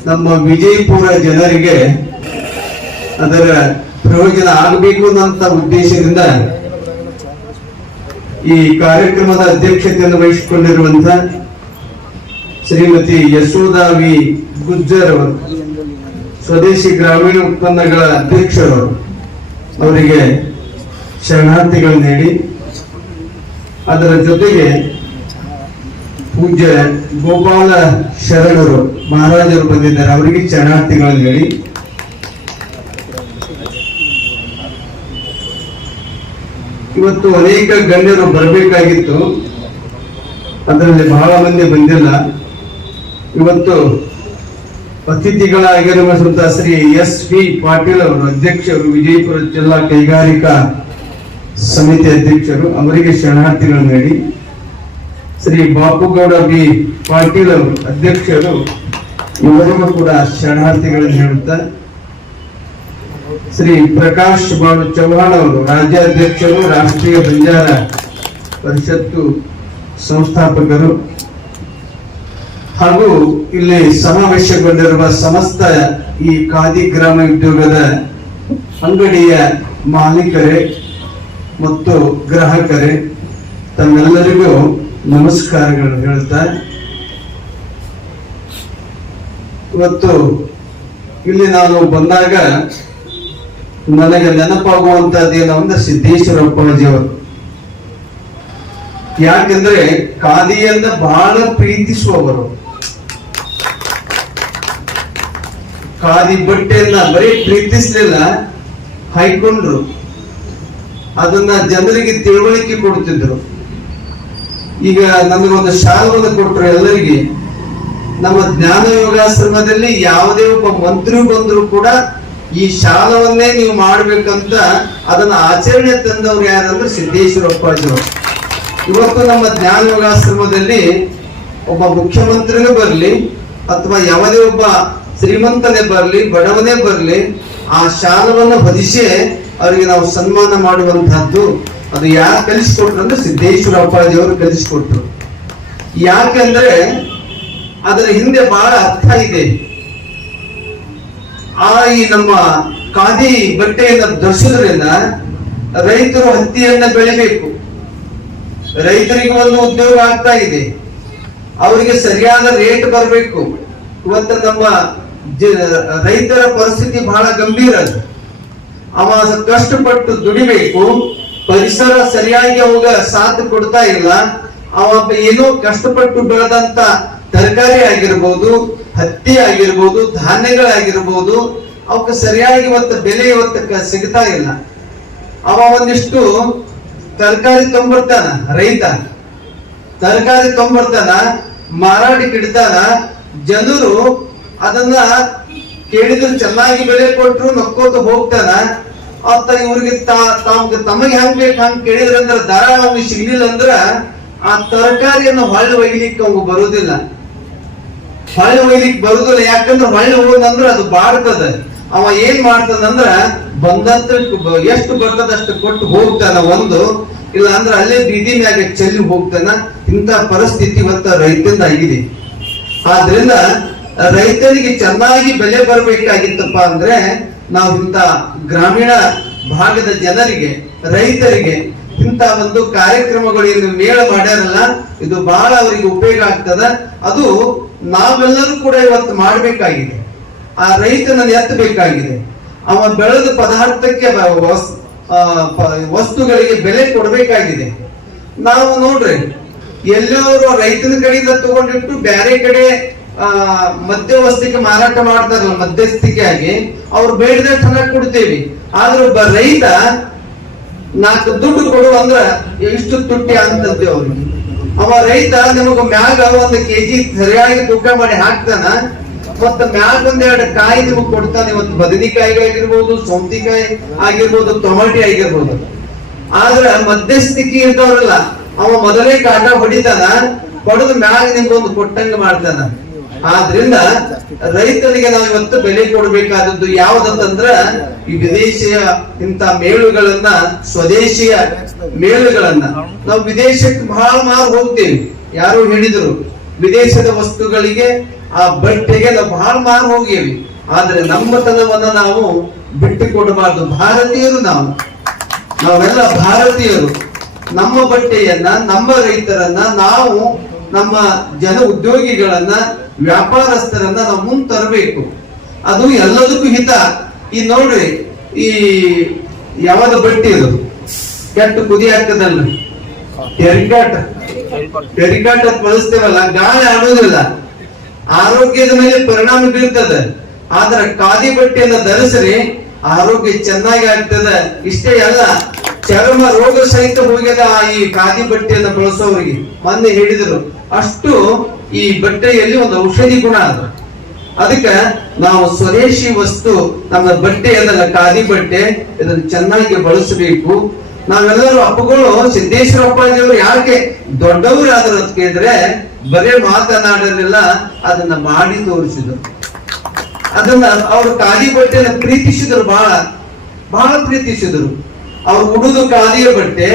ನಮ್ಮ ವಿಜಯಪುರ ಜನರಿಗೆ ಅದರ ಪ್ರಯೋಜನ ಆಗಬೇಕು ಅನ್ನೋ ಉದ್ದೇಶದಿಂದ ಈ ಕಾರ್ಯಕ್ರಮದ ಅಧ್ಯಕ್ಷತೆಯನ್ನು ವಹಿಸಿಕೊಂಡಿರುವಂತಹ ಶ್ರೀಮತಿ ಯಶೋಧಾ ವಿ ಗುಜ್ಜರ್ ಅವರು, ಸ್ವದೇಶಿ ಗ್ರಾಮೀಣ ಉತ್ಪನ್ನಗಳ ಅಧ್ಯಕ್ಷರು, ಅವರಿಗೆ ಶರಣಾರ್ಥಿಗಳು ನೀಡಿ, ಅದರ ಜೊತೆಗೆ ಪೂಜ್ಯ ಗೋಪಾಲ ಶರಣರು ಮಹಾರಾಜರು ಬಂದಿದ್ದಾರೆ, ಅವರಿಗೆ ಶರಣಾರ್ಥಿಗಳು ನೀಡಿ, ಇವತ್ತು ಅನೇಕ ಗಣ್ಯರು ಬರಬೇಕಾಗಿತ್ತು, ಅದರಲ್ಲಿ ಬಹಳ ಮಂದಿ ಬಂದಿಲ್ಲ. ಇವತ್ತು ಅತಿಥಿಗಳಾಗಿರುವಂತಹ ಶ್ರೀ S.V. ಪಾಟೀಲ್ ಅವರು, ಅಧ್ಯಕ್ಷರು, ವಿಜಯಪುರ ಜಿಲ್ಲಾ ಕೈಗಾರಿಕಾ ಸಮಿತಿ ಅಧ್ಯಕ್ಷರು, ಅವರಿಗೆ ಶರಣಾರ್ಥಿಗಳು ನೀಡಿ, ಶ್ರೀ ಬಾಪುಗೌಡ ಬಿ ಪಾಟೀಲ್ ಅವರು, ಅಧ್ಯಕ್ಷರು, ಇವರಿಗೂ ಕೂಡ ಶರಣಾರ್ಥಿಗಳನ್ನು ನೀಡುತ್ತಾ, ಶ್ರೀ ಪ್ರಕಾಶ್ ಬಾಳು ಚೌಹಾಣ್ ಅವರು, ರಾಜ್ಯಾಧ್ಯಕ್ಷರು, ರಾಷ್ಟ್ರೀಯ ಬಂಜಾರ ಪರಿಷತ್ತು ಸಂಸ್ಥಾಪಕರು, ಹಾಗೂ ಇಲ್ಲಿ ಸಮಾವೇಶಗೊಂಡಿರುವ ಸಮಸ್ತ ಈ ಖಾದಿ ಗ್ರಾಮ ಉದ್ಯೋಗದ ಅಂಗಡಿಯ ಮಾಲೀಕರೇ ಮತ್ತು ಗ್ರಾಹಕರೇ, ತಮ್ಮೆಲ್ಲರಿಗೂ ನಮಸ್ಕಾರಗಳನ್ನು ಹೇಳ್ತಾ, ಇವತ್ತು ಇಲ್ಲಿ ನಾನು ಬಂದಾಗ ನನಗೆ ನೆನಪಾಗುವಂತದ್ದೇನು ಅಂದ್ರೆ ಸಿದ್ದೇಶ್ವರಪ್ಪಾಜಿಯವರು. ಯಾಕೆಂದ್ರೆ ಖಾದಿಯನ್ನ ಬಹಳ ಪ್ರೀತಿಸುವವರು, ಖಾದಿ ಬಟ್ಟೆಯನ್ನ ಬರೀ ಪ್ರೀತಿಸ್ಲಿಲ್ಲ, ಹಾಯ್ಕೊಂಡ್ರು, ಅದನ್ನ ಜನರಿಗೆ ತಿಳುವಳಿಕೆ ಕೊಡ್ತಿದ್ರು. ಈಗ ನಮಗೊಂದು ಶಾಲವನ್ನು ಕೊಟ್ಟರು ಎಲ್ಲರಿಗೆ. ನಮ್ಮ ಜ್ಞಾನ ಯೋಗಾಶ್ರಮದಲ್ಲಿ ಯಾವುದೇ ಒಬ್ಬ ಮಂತ್ರಿ ಬಂದ್ರು ಕೂಡ ಈ ಶಾಲವನ್ನೇ ನೀವು ಮಾಡ್ಬೇಕಂತ ಅದನ್ನ ಆಚರಣೆ ತಂದವ್ರು ಯಾರಂದ್ರೆ ಸಿದ್ದೇಶ್ವರಪ್ಪಾಜಿಯವರು. ಇವತ್ತು ನಮ್ಮ ಜ್ಞಾನ ಯೋಗಾಶ್ರಮದಲ್ಲಿ ಒಬ್ಬ ಮುಖ್ಯಮಂತ್ರಿನೇ ಬರಲಿ ಅಥವಾ ಯಾವುದೇ ಒಬ್ಬ ಶ್ರೀಮಂತನೇ ಬರಲಿ, ಬಡವನೇ ಬರಲಿ, ಆ ಶಾಲವನ್ನು ಹೊದಿಸಿ ಅವರಿಗೆ ನಾವು ಸನ್ಮಾನ ಮಾಡುವಂತಹದ್ದು ಅದು ಯಾರು ಕಲಿಸಿಕೊಟ್ರು ಅಂದ್ರೆ ಸಿದ್ದೇಶ್ವರಪ್ಪಾಜಿಯವರು ಕಲಿಸಿಕೊಟ್ರು. ಯಾಕೆಂದ್ರೆ ಅದರ ಹಿಂದೆ ಬಹಳ ಅರ್ಥ ಇದೆ. ಈ ನಮ್ಮ ಖಾದಿ ಬಟ್ಟೆಯನ್ನ ಧರಿಸುವುದರಿಂದ ರೈತರು ಹತ್ತಿಯನ್ನ ಬೆಳಿಬೇಕು, ರೈತರಿಗೆ ಒಂದು ಉದ್ಯೋಗ ಆಗ್ತಾ ಇದೆ, ಅವರಿಗೆ ಸರಿಯಾದ ರೇಟ್ ಬರಬೇಕು. ಇವತ್ತು ನಮ್ಮ ರೈತರ ಪರಿಸ್ಥಿತಿ ಬಹಳ ಗಂಭೀರ. ಅವ ಕಷ್ಟಪಟ್ಟು ದುಡಿಬೇಕು, ಪರಿಸರ ಸರಿಯಾಗಿ ಅವಾಗ ಸಾಥ್ ಕೊಡ್ತಾ ಇಲ್ಲ. ಅವ ಏನೋ ಕಷ್ಟಪಟ್ಟು ಬೆಳೆದಂತ ತರಕಾರಿ ಆಗಿರ್ಬೋದು, ಹತ್ತಿ ಆಗಿರ್ಬೋದು, ಧಾನ್ಯಗಳಾಗಿರ್ಬೋದು, ಅವಕ್ಕೆ ಸರಿಯಾಗಿ ಇವತ್ತು ಬೆಲೆ ಇವತ್ತು ಸಿಗ್ತಾ ಇಲ್ಲ. ಅವ ಒಂದಿಷ್ಟು ತರಕಾರಿ ತೊಂಬರ್ತಾನ, ರೈತ ತರಕಾರಿ ತೊಂಬರ್ತಾನ, ಮಾರಾಟಕ್ಕೆ ಇಡ್ತಾನ. ಜನರು ಅದನ್ನ ಕೇಳಿದ್ರು ಚೆನ್ನಾಗಿ ಬೆಲೆ ಕೊಟ್ರು ನಕ್ಕೋತ ಹೋಗ್ತಾನ. ಅಂತ ಇವ್ರಿಗೆ ತಮಗೆ ಹೆಂಗ್ ಬೇಕು ಹಂಗ್ ಕೇಳಿದ್ರಂದ್ರ ದರ ಅವ್ನಿಗೆ ಸಿಗ್ಲಿಲ್ಲ ಅಂದ್ರ ಆ ತರಕಾರಿಯನ್ನು ಹೊಳ್ಳಿ ಒಯ್ಲಿಕ್ಕೆ ಅವ್ಗ ಬರುದಿಲ್ಲ. ಹೊಳ್ಳಿ ಒಯ್ಲಿಕ್ಕೆ ಬರುದಿಲ್ಲ, ಯಾಕಂದ್ರೆ ಹೊಳ್ಳಿ ಹೋದಂದ್ರ ಅದು ಬಾಡ್ತದ. ಅವ ಏನ್ ಮಾಡ್ತಾನಂದ್ರ ಬಂದಂತ ಎಷ್ಟು ಬರ್ತದ ಅಷ್ಟು ಕೊಟ್ಟು ಹೋಗ್ತಾನ. ಒಂದು ಇಲ್ಲ ಅಂದ್ರೆ ಅಲ್ಲೇ ಬೀದಿ ಮ್ಯಾಗ ಚೆಲ್ಲಿ ಹೋಗ್ತಾನ. ಇಂತ ಪರಿಸ್ಥಿತಿ ಇವತ್ತ ರೈತಂದ ಆಗಿದೆ. ಆದ್ರಿಂದ ರೈತರಿಗೆ ಚೆನ್ನಾಗಿ ಬೆಲೆ ಬರಬೇಕಾಗಿತ್ತಪ್ಪ ಅಂದ್ರೆ ನಾವು ಇಂತ ಗ್ರಾಮೀಣ ಭಾಗದ ಜನರಿಗೆ, ರೈತರಿಗೆ ಇಂತ ಒಂದು ಕಾರ್ಯಕ್ರಮಗಳು ಏನು ಮೇಳ ಮಾಡ್ಯಾರಲ್ಲ, ಇದು ಬಹಳ ಅವರಿಗೆ ಉಪಯೋಗ ಆಗ್ತದ. ಅದು ನಾವೆಲ್ಲರೂ ಕೂಡ ಇವತ್ತು ಮಾಡ್ಬೇಕಾಗಿದೆ. ಆ ರೈತನನ್ನು ಎತ್ತಬೇಕಾಗಿದೆ. ಅವ ಬೆಳೆದ ಪದಾರ್ಥಕ್ಕೆ ವಸ್ತುಗಳಿಗೆ ಬೆಲೆ ಕೊಡಬೇಕಾಗಿದೆ. ನಾವು ನೋಡ್ರಿ ಎಲ್ಲರೂ ರೈತನ ಕಡೆಯಿಂದ ತಗೊಂಡಿಟ್ಟು ಬೇರೆ ಕಡೆ ಮಧ್ಯವಸ್ಥಿಕೆ ಮಾರಾಟ ಮಾಡ್ತಾರಲ್ಲ, ಮಧ್ಯಸ್ಥಿಕೆಯಾಗಿ ಅವ್ರು ಬೇಡಿದಷ್ಟು ಹಣ ಕೊಡ್ತೇವಿ. ಆದ್ರೆ ಒಬ್ಬ ರೈತ 4 ದುಡ್ಡು ಕೊಡು ಅಂದ್ರ ಎಷ್ಟು ತುಟ್ಟಿ ಅಂತಂತೆ ಅವ್ರಿಗೆ. ಅವ ರೈತ ನಿಮಗ ಮ್ಯಾಗ 1 kg ಸರಿಯಾಗಿ ತೂಕ ಮಾಡಿ ಹಾಕ್ತಾನ. ಮತ್ತ ಮ್ಯಾಗ 1-2 ಕಾಯಿ ನಿಮಗ್ ಕೊಡ್ತಾನೆ. ಇವತ್ತು ಬದನೆಕಾಯಿ ಆಗಿರ್ಬೋದು, ಸೌಂತಿಕಾಯಿ ಆಗಿರ್ಬೋದು, ಟೊಮಾಟಿ ಆಗಿರ್ಬೋದು. ಆದ್ರ ಮಧ್ಯಸ್ಥಿಕೆ ಇರ್ತಾವ್ರಲ್ಲ, ಅವ ಮೊದಲೇ ಕಾಟ ಹೊಡಿತಾನ, ಹೊಡೆದ ಮ್ಯಾಗ ನಿಮ್ಗೊಂದು ಕೊಟ್ಟಂಗ ಮಾಡ್ತಾನ. ಆದ್ರಿಂದ ರೈತನಿಗೆ ನಾವು ಇವತ್ತು ಬೆಲೆ ಕೊಡಬೇಕಾದದ್ದು ಯಾವ್ದಂತಂದ್ರ ಈ ವಿದೇಶಿಯ ಇಂತ ಮೇಳುಗಳನ್ನ, ಸ್ವದೇಶಿಯ ಮೇಳುಗಳನ್ನ. ನಾವು ವಿದೇಶಕ್ಕೆ ಬಹಳ ಮಾರು ಹೋಗ್ತೇವೆ. ಯಾರು ಹೇಳಿದ್ರು ವಿದೇಶದ ವಸ್ತುಗಳಿಗೆ, ಆ ಬಟ್ಟೆಗೆ ನಾವು ಬಹಳ ಮಾರು ಹೋಗೇವಿ. ಆದ್ರೆ ನಮ್ಮತನವನ್ನ ನಾವು ಬಿಟ್ಟು ಕೊಡಬಾರ್ದು. ಭಾರತೀಯರು ನಾವೆಲ್ಲ ಭಾರತೀಯರು. ನಮ್ಮ ಬಟ್ಟೆಯನ್ನ, ನಮ್ಮ ರೈತರನ್ನ, ನಾವು ನಮ್ಮ ಜನ ಉದ್ಯೋಗಿಗಳನ್ನ, ವ್ಯಾಪಾರಸ್ಥರನ್ನ ನಾವು ಮುಂದೆ ತರಬೇಕು. ಅದು ಎಲ್ಲದಕ್ಕೂ ಹಿತ. ಈ ನೋಡ್ರಿ, ಈ ಯಾವ್ದು ಬಟ್ಟೆ ಇದು ಕೆಟ್ಟ ಕುದಿ ಹಾಕದಲ್ಲ, ಟೆರಿಕಾಟ್ ಅಂತ ಬಳಸ್ತೇವಲ್ಲ, ಗಾಳಿ ಆಡುವುದಿಲ್ಲ, ಆರೋಗ್ಯದ ಮೇಲೆ ಪರಿಣಾಮ ಬೀಳ್ತದೆ. ಆದ್ರೆ ಖಾದಿ ಬಟ್ಟೆಯನ್ನ ಧರಿಸ್ರಿ, ಆರೋಗ್ಯ ಚೆನ್ನಾಗಿ ಆಗ್ತದೆ. ಇಷ್ಟೇ ಅಲ್ಲ, ಚರ್ಮ ರೋಗ ಸಹಿತ ಹೋಗ್ಯದ ಈ ಖಾದಿ ಬಟ್ಟೆಯನ್ನ ಬಳಸೋರಿಗೆ. ಮೊನ್ನೆ ಹೇಳಿದ್ರು ಅಷ್ಟು ಈ ಬಟ್ಟೆಯಲ್ಲಿ ಒಂದು ಔಷಧಿ ಗುಣ ಅದ. ಅದಕ್ಕೆ ನಾವು ಸ್ವದೇಶಿ ವಸ್ತು, ನಮ್ಮ ಬಟ್ಟೆ ಅದಲ್ಲ, ಖಾದಿ ಬಟ್ಟೆ, ಇದನ್ನು ಚೆನ್ನಾಗಿ ಬಳಸಬೇಕು. ನಾವೆಲ್ಲರೂ ಅಪ್ಪಗಳು ಸಿದ್ದೇಶ್ವರ ಅಪ್ಪಾಜಿಯವರು ಯಾಕೆ ದೊಡ್ಡವರು ಆದ್ರು ಅಂತ ಕೇಳಿದ್ರೆ ಬರೇ ಮಾತನಾಡಲಿಲ್ಲ, ಅದನ್ನ ಮಾಡಿ ತೋರಿಸಿದ್ರು. ಅದನ್ನ ಅವರು ಖಾದಿ ಬಟ್ಟೆನ ಪ್ರೀತಿಸಿದ್ರು, ಬಹಳ ಪ್ರೀತಿಸಿದ್ರು. ಅವ್ರು ಉಡುದು ಖಾದಿಯ ಬಟ್ಟೆ,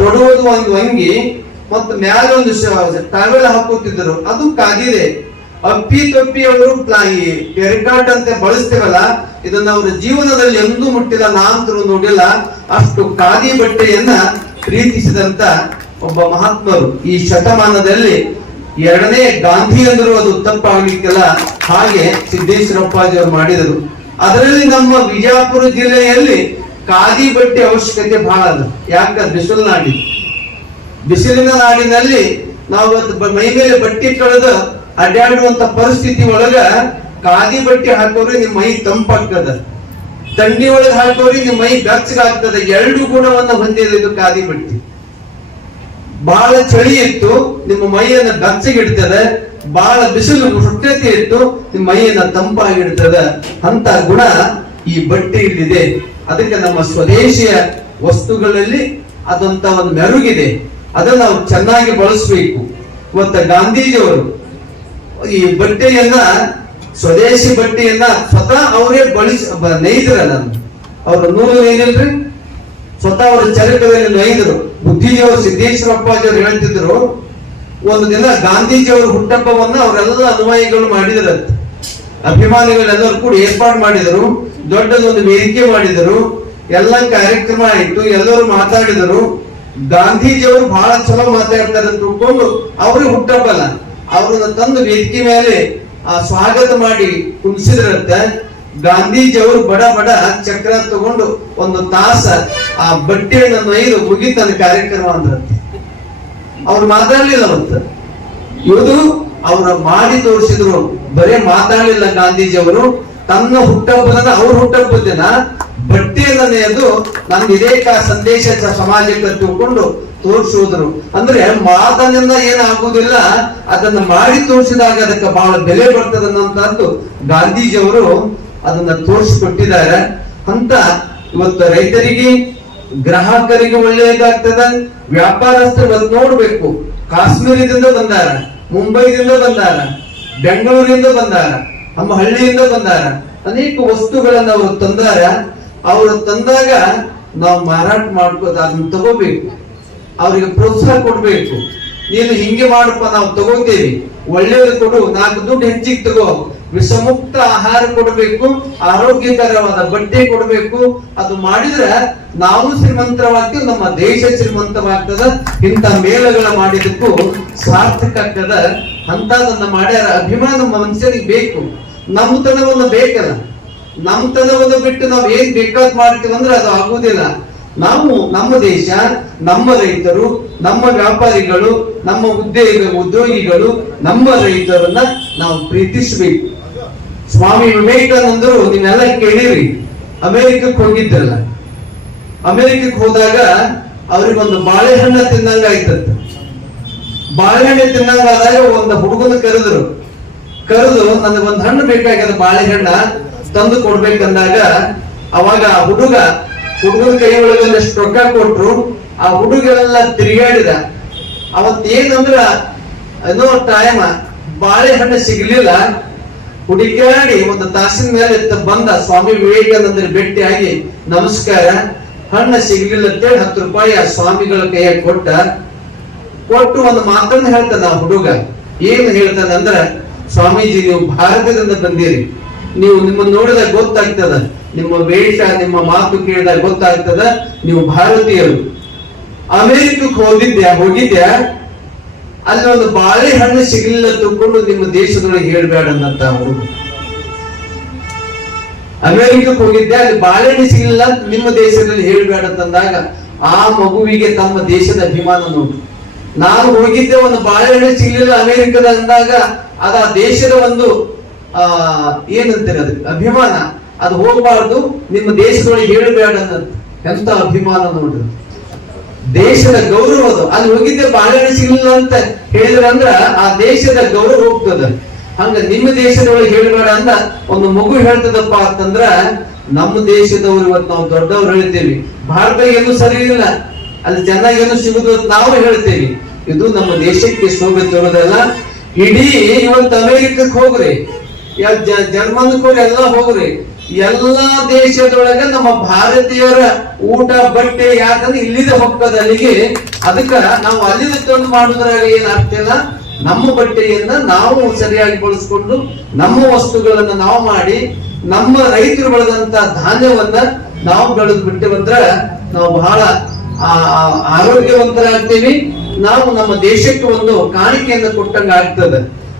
ತೊಡುವುದು ಒಂದು ಅಂಗಿ, ಮತ್ತು ಮ್ಯಾಲ ಒಂದು ಟವೆಲ್ ಹಾಕುತ್ತಿದ್ರು, ಅದು ಖಾದಿದೆ. ಅಪ್ಪಿ ತಪ್ಪಿ ಅವರು ಟೆರಿಕಾಟ್ ಅಂತ ಬಳಸ್ತೇವಲ್ಲ, ಇದನ್ನ ಅವರ ಜೀವನದಲ್ಲಿ ಎಂದೂ ಮುಟ್ಟಿಲ್ಲ, ನಾನಂತರೂ ನೋಡಿಲ್ಲ. ಅಷ್ಟು ಖಾದಿ ಬಟ್ಟೆಯನ್ನ ಪ್ರೀತಿಸಿದಂತ ಒಬ್ಬ ಮಹಾತ್ಮರು ಈ ಶತಮಾನದಲ್ಲಿ. 2ನೇ ಗಾಂಧಿ ಅಂದ್ರು ಅದು ತಪ್ಪಾಗ್ಲಿಕ್ಕೆಲ್ಲ, ಹಾಗೆ ಸಿದ್ದೇಶ್ವರಪ್ಪಾಜಿ ಅವರು ಮಾಡಿದರು. ಅದರಲ್ಲಿ ನಮ್ಮ ವಿಜಯಪುರ ಜಿಲ್ಲೆಯಲ್ಲಿ ಖಾದಿ ಬಟ್ಟೆ ಅವಶ್ಯಕತೆ ಬಹಳ ಅದ. ಯಾಕ? ಬಿಸಿಲಿನ ನಾಡಿನಲ್ಲಿ ನಾವು ಮೈ ಮೇಲೆ ಬಟ್ಟೆ ಕಳೆದು ಅಡ್ಡಾಡುವಂತ ಪರಿಸ್ಥಿತಿ ಒಳಗ ಖಾದಿ ಬಟ್ಟೆ ಹಾಕೋರಿ ನಿಮ್ ಮೈ ತಂಪಾಗ್ತದ, ಥಂಡಿ ಒಳಗೆ ಹಾಕೋರಿ ನಿಮ್ ಮೈ ಬೆಚ್ಚಗಾಗ್ತದೆ. 2 ಗುಣವನ್ನ ಹೊಂದಿದೆ ಇದು ಖಾದಿ ಬಟ್ಟೆ. ಬಹಳ ಚಳಿ ಇತ್ತು, ನಿಮ್ಮ ಮೈಯನ್ನ ಬೆಚ್ಚಗಿಡ್ತದೆ. ಬಹಳ ಬಿಸಿಲು ಉಷ್ಣತೆ ಇತ್ತು, ನಿಮ್ಮ ಮೈಯನ್ನ ತಂಪಾಗಿಡ್ತದೆ. ಅಂತ ಗುಣ ಈ ಬಟ್ಟೆ ಇಲ್ಲಿದೆ. ಅದಕ್ಕೆ ನಮ್ಮ ಸ್ವದೇಶಿಯ ವಸ್ತುಗಳಲ್ಲಿ ಅದಂತ ಒಂದು ಮೆರುಗಿದೆ. ಅದನ್ನ ನಾವು ಚೆನ್ನಾಗಿ ಬಳಸಬೇಕು. ಇವತ್ತ ಗಾಂಧೀಜಿಯವರು ಈ ಬಟ್ಟೆಯನ್ನ, ಸ್ವದೇಶಿ ಬಟ್ಟೆಯನ್ನ ಸ್ವತಃ ಅವರೇ ನೇಯ್ದ್ರಲ್ಲ. ಅವ್ರ ನೂಲು ಏನಿಲ್ರಿ, ಸ್ವತಃ ಅವರ ಚರಿತ್ರದಲ್ಲಿ ನೇಯ್ದ್ರು. ಬುದ್ಧಿಜಿಯವರು ಸಿದ್ದೇಶ್ವರಪ್ಪಾಜಿಯವರು ಹೇಳ್ತಿದ್ರು, ಒಂದು ದಿನ ಗಾಂಧೀಜಿಯವರ ಹುಟ್ಟಹಬ್ಬವನ್ನ ಅವರೆಲ್ಲ ಅನುಯಾಯಿಗಳು ಮಾಡಿದ್ರಂತೆ. ಅಭಿಮಾನಿಗಳೆಲ್ಲರೂ ಕೂಡ ಏರ್ಪಾಡು ಮಾಡಿದರು. ದೊಡ್ಡದೊಂದು ವೇದಿಕೆ ಮಾಡಿದರು. ಎಲ್ಲ ಕಾರ್ಯಕ್ರಮ ಆಯಿತು, ಎಲ್ಲರೂ ಮಾತಾಡಿದರು. ಗಾಂಧೀಜಿಯವರು ಬಹಳ ಚಲೋ ಮಾತಾಡ್ತಾರೆ ಅಂತ ತಿಳ್ಕೊಂಡು ಅವ್ರಿಗೆ ಹುಟ್ಟಹಬ್ಬಲ್ಲ, ಅವ್ರನ್ನ ತಂದು ವೇದಿಕೆ ಮೇಲೆ ಸ್ವಾಗತ ಮಾಡಿ ಕುಣಿಸಿದ್ರಂತೆ. ಗಾಂಧೀಜಿಯವರು ಬಡ ಚಕ್ರ ತಗೊಂಡು 1 ತಾಸ ಆ ಬಟ್ಟೆಯನ್ನು ನೊಯ್ದು ಮುಗಿತನ ಕಾರ್ಯಕ್ರಮ ಅಂದ್ರಂತೆ. ಅವ್ರು ಮಾತಾಡ್ಲಿಲ್ಲ. ಅವತ್ತು ಇದು ಅವ್ರ ಮಾಡಿ ತೋರಿಸಿದ್ರು. ಬರೇ ಮಾತಾಡ್ಲಿಲ್ಲ ಗಾಂಧೀಜಿಯವರು. ತನ್ನ ಹುಟ್ಟಹಬ್ಬದನ್ನ, ಅವ್ರ ಹುಟ್ಟಹಬ್ಬದ ದಿನ ಬಟ್ಟೆಯನ್ನ ನೇಯ್ದು ನಮ್ದು ಇದೇ ಸಂದೇಶ ಸಮಾಜಕ್ಕೆ ತಿಳ್ಕೊಂಡು ತೋರಿಸುವುದ್ರು. ಅಂದ್ರೆ ಮಾತನಿಂದ ಏನಾಗುವುದಿಲ್ಲ, ಅದನ್ನ ಮಾಡಿ ತೋರಿಸಿದಾಗ ಅದಕ್ಕೆ ಬಹಳ ಬೆಲೆ ಬರ್ತದೆ ಅನ್ನೋಂಥದ್ದು ಗಾಂಧೀಜಿಯವರು ಅದನ್ನ ತೋರಿಸಿಕೊಟ್ಟಿದ್ದಾರೆ. ಅಂತ ಇವತ್ತು ರೈತರಿಗೆ, ಗ್ರಾಹಕರಿಗೆ ಒಳ್ಳೆಯದಾಗ್ತದ. ವ್ಯಾಪಾರಸ್ಥರು ಇವತ್ತು ನೋಡ್ಬೇಕು, ಕಾಶ್ಮೀರದಿಂದ ಬಂದಾರ, ಮುಂಬೈದಿಂದ ಬಂದಾರ, ಬೆಂಗಳೂರಿಂದ ಬಂದಾರ, ನಮ್ಮ ಹಳ್ಳಿಯಿಂದ ಬಂದಾರ, ಅನೇಕ ವಸ್ತುಗಳನ್ನ ಅವರು ತಂದಾರ. ಅವರು ತಂದಾಗ ನಾವು ಮಾರಾಟ ಮಾಡ್ಕೋತ ಅದನ್ನ ತಗೋಬೇಕು, ಅವ್ರಿಗೆ ಪ್ರೋತ್ಸಾಹ ಕೊಡ್ಬೇಕು. ನೀನು ಹಿಂಗೆ ಮಾಡಪ್ಪ, ನಾವು ತಗೋತೇವಿ, ಒಳ್ಳೆಯದು ಕೊಡು, 4 ದುಡ್ಡು ಹೆಚ್ಚಿಗೆ ತಗೋ, ವಿಷಮುಕ್ತ ಆಹಾರ ಕೊಡಬೇಕು, ಆರೋಗ್ಯಕರವಾದ ಬಟ್ಟೆ ಕೊಡಬೇಕು. ಅದು ಮಾಡಿದ್ರೆ ನಾವು ಶ್ರೀಮಂತವಾಗ್ತೀವಿ, ನಮ್ಮ ದೇಶ ಶ್ರೀಮಂತವಾಗ್ತದ. ಇಂಥ ಮೇಳಗಳ ಮಾಡಿದಕ್ಕೂ ಸಾರ್ಥಕ ಆಗ್ತದ. ಅಂತದನ್ನ ಮಾಡ್ಯಾರ. ಅಭಿಮಾನ ಮನುಷ್ಯನಿಗೆ ಬೇಕು, ನಮ್ಮತನವನ್ನು ಬೇಕಲ್ಲ. ನಮ್ಮತನವನ್ನು ಬಿಟ್ಟು ನಾವು ಏನ್ ಬೇಕಾದ್ ಮಾಡ್ತೀವಿ ಅಂದ್ರೆ ಅದು ಆಗುವುದಿಲ್ಲ. ನಾವು ನಮ್ಮ ದೇಶ, ನಮ್ಮ ರೈತರು, ನಮ್ಮ ವ್ಯಾಪಾರಿಗಳು, ನಮ್ಮ ಉದ್ಯೋಗಿಗಳು, ನಮ್ಮ ರೈತರನ್ನ ನಾವು ಪ್ರೀತಿಸಬೇಕು. ಸ್ವಾಮಿ ವಿವೇಕಾನಂದರು ನೀವೆಲ್ಲ ಕೇಳಿರಿ, ಅಮೆರಿಕಕ್ಕೆ ಹೋಗಿದ್ರಲ್ಲ. ಅಮೆರಿಕಕ್ಕೆ ಹೋದಾಗ ಅವ್ರಿಗೊಂದು ಬಾಳೆಹಣ್ಣು ತಿನ್ನಂಗ ಆಯ್ತದ. ಬಾಳೆಹಣ್ಣು ತಿನ್ನಂಗ ಆದಾಗ ಒಂದು ಹುಡುಗನ ಕರೆದು ನನಗೊಂದು ಹಣ್ಣು ಬೇಕಾಗ್ಯದ, ಬಾಳೆಹಣ್ಣ ತಂದು ಕೊಡ್ಬೇಕಂದಾಗ ಅವಾಗ ಹುಡುಗನ ಕೈ ಒಳಗೆ ಒಂದಷ್ಟು ರೊಕ್ಕ ಕೊಟ್ರು. ಆ ಹುಡುಗರೆಲ್ಲ ತಿರುಗಾಡಿದ. ಅವತ್ತೇನಂದ್ರ ಏನೋ ಟೈಮ್ ಬಾಳೆಹಣ್ಣು ಸಿಗ್ಲಿಲ್ಲ. ಹುಡುಕಾಡಿ ಒಂದು ತಾಸಿನ ಮೇಲೆ ಬಂದ ಸ್ವಾಮಿ ವಿವೇಕಾನಂದರ ಭೇಟಿಯಾಗಿ ನಮಸ್ಕಾರ, ಹಣ್ಣು ಸಿಗ್ಲಿಲ್ಲ ಅಂತೇಳಿ 10 ರೂಪಾಯಿ ಆ ಸ್ವಾಮಿಗಳ ಕೈಯಾಗ ಕೊಟ್ಟು ಒಂದು ಮಾತನ್ನ ಹೇಳ್ತಾನ. ಆ ಹುಡುಗ ಏನ್ ಹೇಳ್ತಾನ ಅಂದ್ರ, ಸ್ವಾಮೀಜಿ ನೀವು ಭಾರತದಿಂದ ಬಂದಿರಿ, ನೀವು ನಿಮ್ಮನ್ನ ನೋಡಿದಾಗ ಗೊತ್ತಾಗ್ತದ, ನಿಮ್ಮ ವೇಷ ನಿಮ್ಮ ಮಾತು ಕೇಳಿದಾಗ ಗೊತ್ತಾಗ್ತದ ನೀವು ಭಾರತೀಯರು. ಅಮೆರಿಕಕ್ಕೆ ಹೋಗಿದ್ಯಾ ಅಲ್ಲಿ ಒಂದು ಬಾಳೆಹಣ್ಣು ಸಿಗಲಿಲ್ಲ ತಿಳ್ಕೊಂಡು ನಿಮ್ಮ ದೇಶದೊಳಗೆ ಹೇಳ್ಬೇಡನ್ನಂತ ಹುಡುಗ. ಅಮೆರಿಕಕ್ಕೆ ಹೋಗಿದ್ದೆ, ಅಲ್ಲಿ ಬಾಳೆಹಣ್ಣು ಸಿಗಲಿಲ್ಲ ನಿಮ್ಮ ದೇಶದಲ್ಲಿ ಹೇಳ್ಬೇಡ ಅಂತಂದಾಗ ಆ ಮಗುವಿಗೆ ತಮ್ಮ ದೇಶದ ಅಭಿಮಾನ ನೋಡಿ. ನಾನು ಹೋಗಿದ್ದೆ, ಒಂದು ಬಾಳೆಹಣ್ಣು ಸಿಗ್ಲಿಲ್ಲ ಅಮೆರಿಕದ ಅಂದಾಗ ಅದ ದೇಶದ ಒಂದು ಏನಂತೀರ ಅದಕ್ಕೆ ಅಭಿಮಾನ. ಅದು ಹೋಗ್ಬಾರ್ದು, ನಿಮ್ಮ ದೇಶದೊಳಗೆ ಹೇಳಬೇಡ ಅನ್ನಂತ. ಎಂತ ಅಭಿಮಾನ ನೋಡ್ರಿ, ದೇಶದ ಗೌರವ ಅದು. ಅಲ್ಲಿ ಹೋಗಿದ್ದೆ ಬಾಳೆಹಣ್ಣು ಸಿಗ್ಲಿಲ್ಲ ಅಂತ ಹೇಳಿದ್ರಂದ್ರ ಆ ದೇಶದ ಗೌರವ ಹೋಗ್ತದ. ಹಂಗ ನಿಮ್ಮ ದೇಶದೊಳಗೆ ಹೇಳ್ಬೇಡ ಅಂದ ಒಂದು ಮಗು ಹೇಳ್ತದಪ್ಪ ಅಂತಂದ್ರ ನಮ್ಮ ದೇಶದವ್ರು ಇವತ್ತು ನಾವು ದೊಡ್ಡವ್ರು ಹೇಳ್ತೇವಿ, ಭಾರತ ಏನು ಸರಿ ಇಲ್ಲ, ಅಲ್ಲಿ ಚೆನ್ನಾಗಿ ಏನು ಸಿಗುದು ಅಂತ ನಾವು ಹೇಳ್ತೇವಿ. ಇದು ನಮ್ಮ ದೇಶಕ್ಕೆ ಶೋಭೆ ತರೋದಲ್ಲ. ಇಡೀ ಇವತ್ತು ಅಮೆರಿಕಕ್ಕೆ ಹೋಗ್ರಿ, ಜರ್ಮನ್ಕ್ ಹೋಗ್ರಿ, ಎಲ್ಲ ಹೋಗ್ರಿ, ಎಲ್ಲಾ ದೇಶದೊಳಗ ನಮ್ಮ ಭಾರತೀಯರ ಊಟ ಬಟ್ಟೆ ಯಾಕಂದ್ರೆ ಇಲ್ಲಿದೆ ಹೊಕ್ಕದ ಅಲ್ಲಿಗೆ. ಅದಕ್ಕ ನಾವು ಅಲ್ಲಿಂದ ತಂದು ಮಾಡುದ್ರಾಗ ಏನಾಗ್ತಿಲ್ಲ, ನಮ್ಮ ಬಟ್ಟೆಯನ್ನ ನಾವು ಸರಿಯಾಗಿ ಬಳಸ್ಕೊಂಡು ನಮ್ಮ ವಸ್ತುಗಳನ್ನ ನಾವು ಮಾಡಿ ನಮ್ಮ ರೈತರು ಬೆಳೆದಂತ ಧಾನ್ಯವನ್ನ ನಾವು ಬೆಳೆದು ಬಿಟ್ಟೇವಂದ್ರ ನಾವು ಬಹಳ ಆರೋಗ್ಯವಂತರಾಗ್ತೀವಿ. ನಾವು ನಮ್ಮ ದೇಶಕ್ಕೆ ಒಂದು ಕಾಣಿಕೆಯನ್ನು ಕೊಟ್ಟಂಗ ಆಗ್ತದೆ.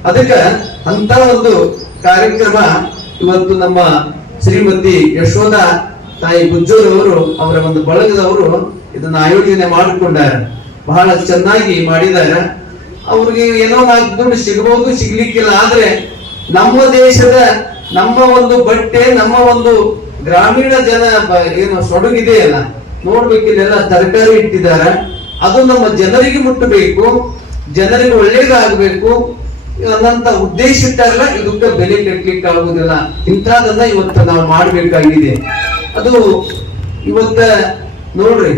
ಅದಕ್ಕ ಅಂತ ಒಂದು ಕಾರ್ಯಕ್ರಮ ಇವತ್ತು ನಮ್ಮ ಶ್ರೀಮತಿ ಯಶೋಧ ತಾಯಿ ಗುಜ್ಜೂರವರು ಅವರ ಒಂದು ಬಳಗದವರು ಇದನ್ನ ಆಯೋಜನೆ ಮಾಡಿಕೊಂಡಾರ. ಬಹಳ ಚೆನ್ನಾಗಿ ಮಾಡಿದ್ದಾರೆ. ಅವ್ರಿಗೆ ಏನೋ 4 ದುಡ್ಡು ಸಿಗಬಹುದು, ಸಿಗ್ಲಿಕ್ಕಿಲ್ಲ. ಆದ್ರೆ ನಮ್ಮ ದೇಶದ ನಮ್ಮ ಒಂದು ಬಟ್ಟೆ, ನಮ್ಮ ಒಂದು ಗ್ರಾಮೀಣ ಜನ ಏನು ಸೊಡಗಿದೆಯಲ್ಲ, ನೋಡ್ಬೇಕಿಲ್ಲೆಲ್ಲ ತರಕಾರಿ ಇಟ್ಟಿದ್ದಾರೆ. ಅದು ನಮ್ಮ ಜನರಿಗೆ ಮುಟ್ಟಬೇಕು, ಜನರಿಗೆ ಒಳ್ಳೇದಾಗಬೇಕು ಅನ್ನಂತ ಉದ್ದೇಶ ಇಟ್ಟಾರಲ್ಲ, ಇದಕ್ಕೆ ಬೆಲೆ ಕಟ್ಟಲಿಕ್ಕೆ ಆಗುದಿಲ್ಲ. ಇಂಥದನ್ನ ಇವತ್ತು ನಾವು ಮಾಡ್ಬೇಕಾಗಿದೆ. ಅದು ಇವತ್ತ ನೋಡ್ರಿ,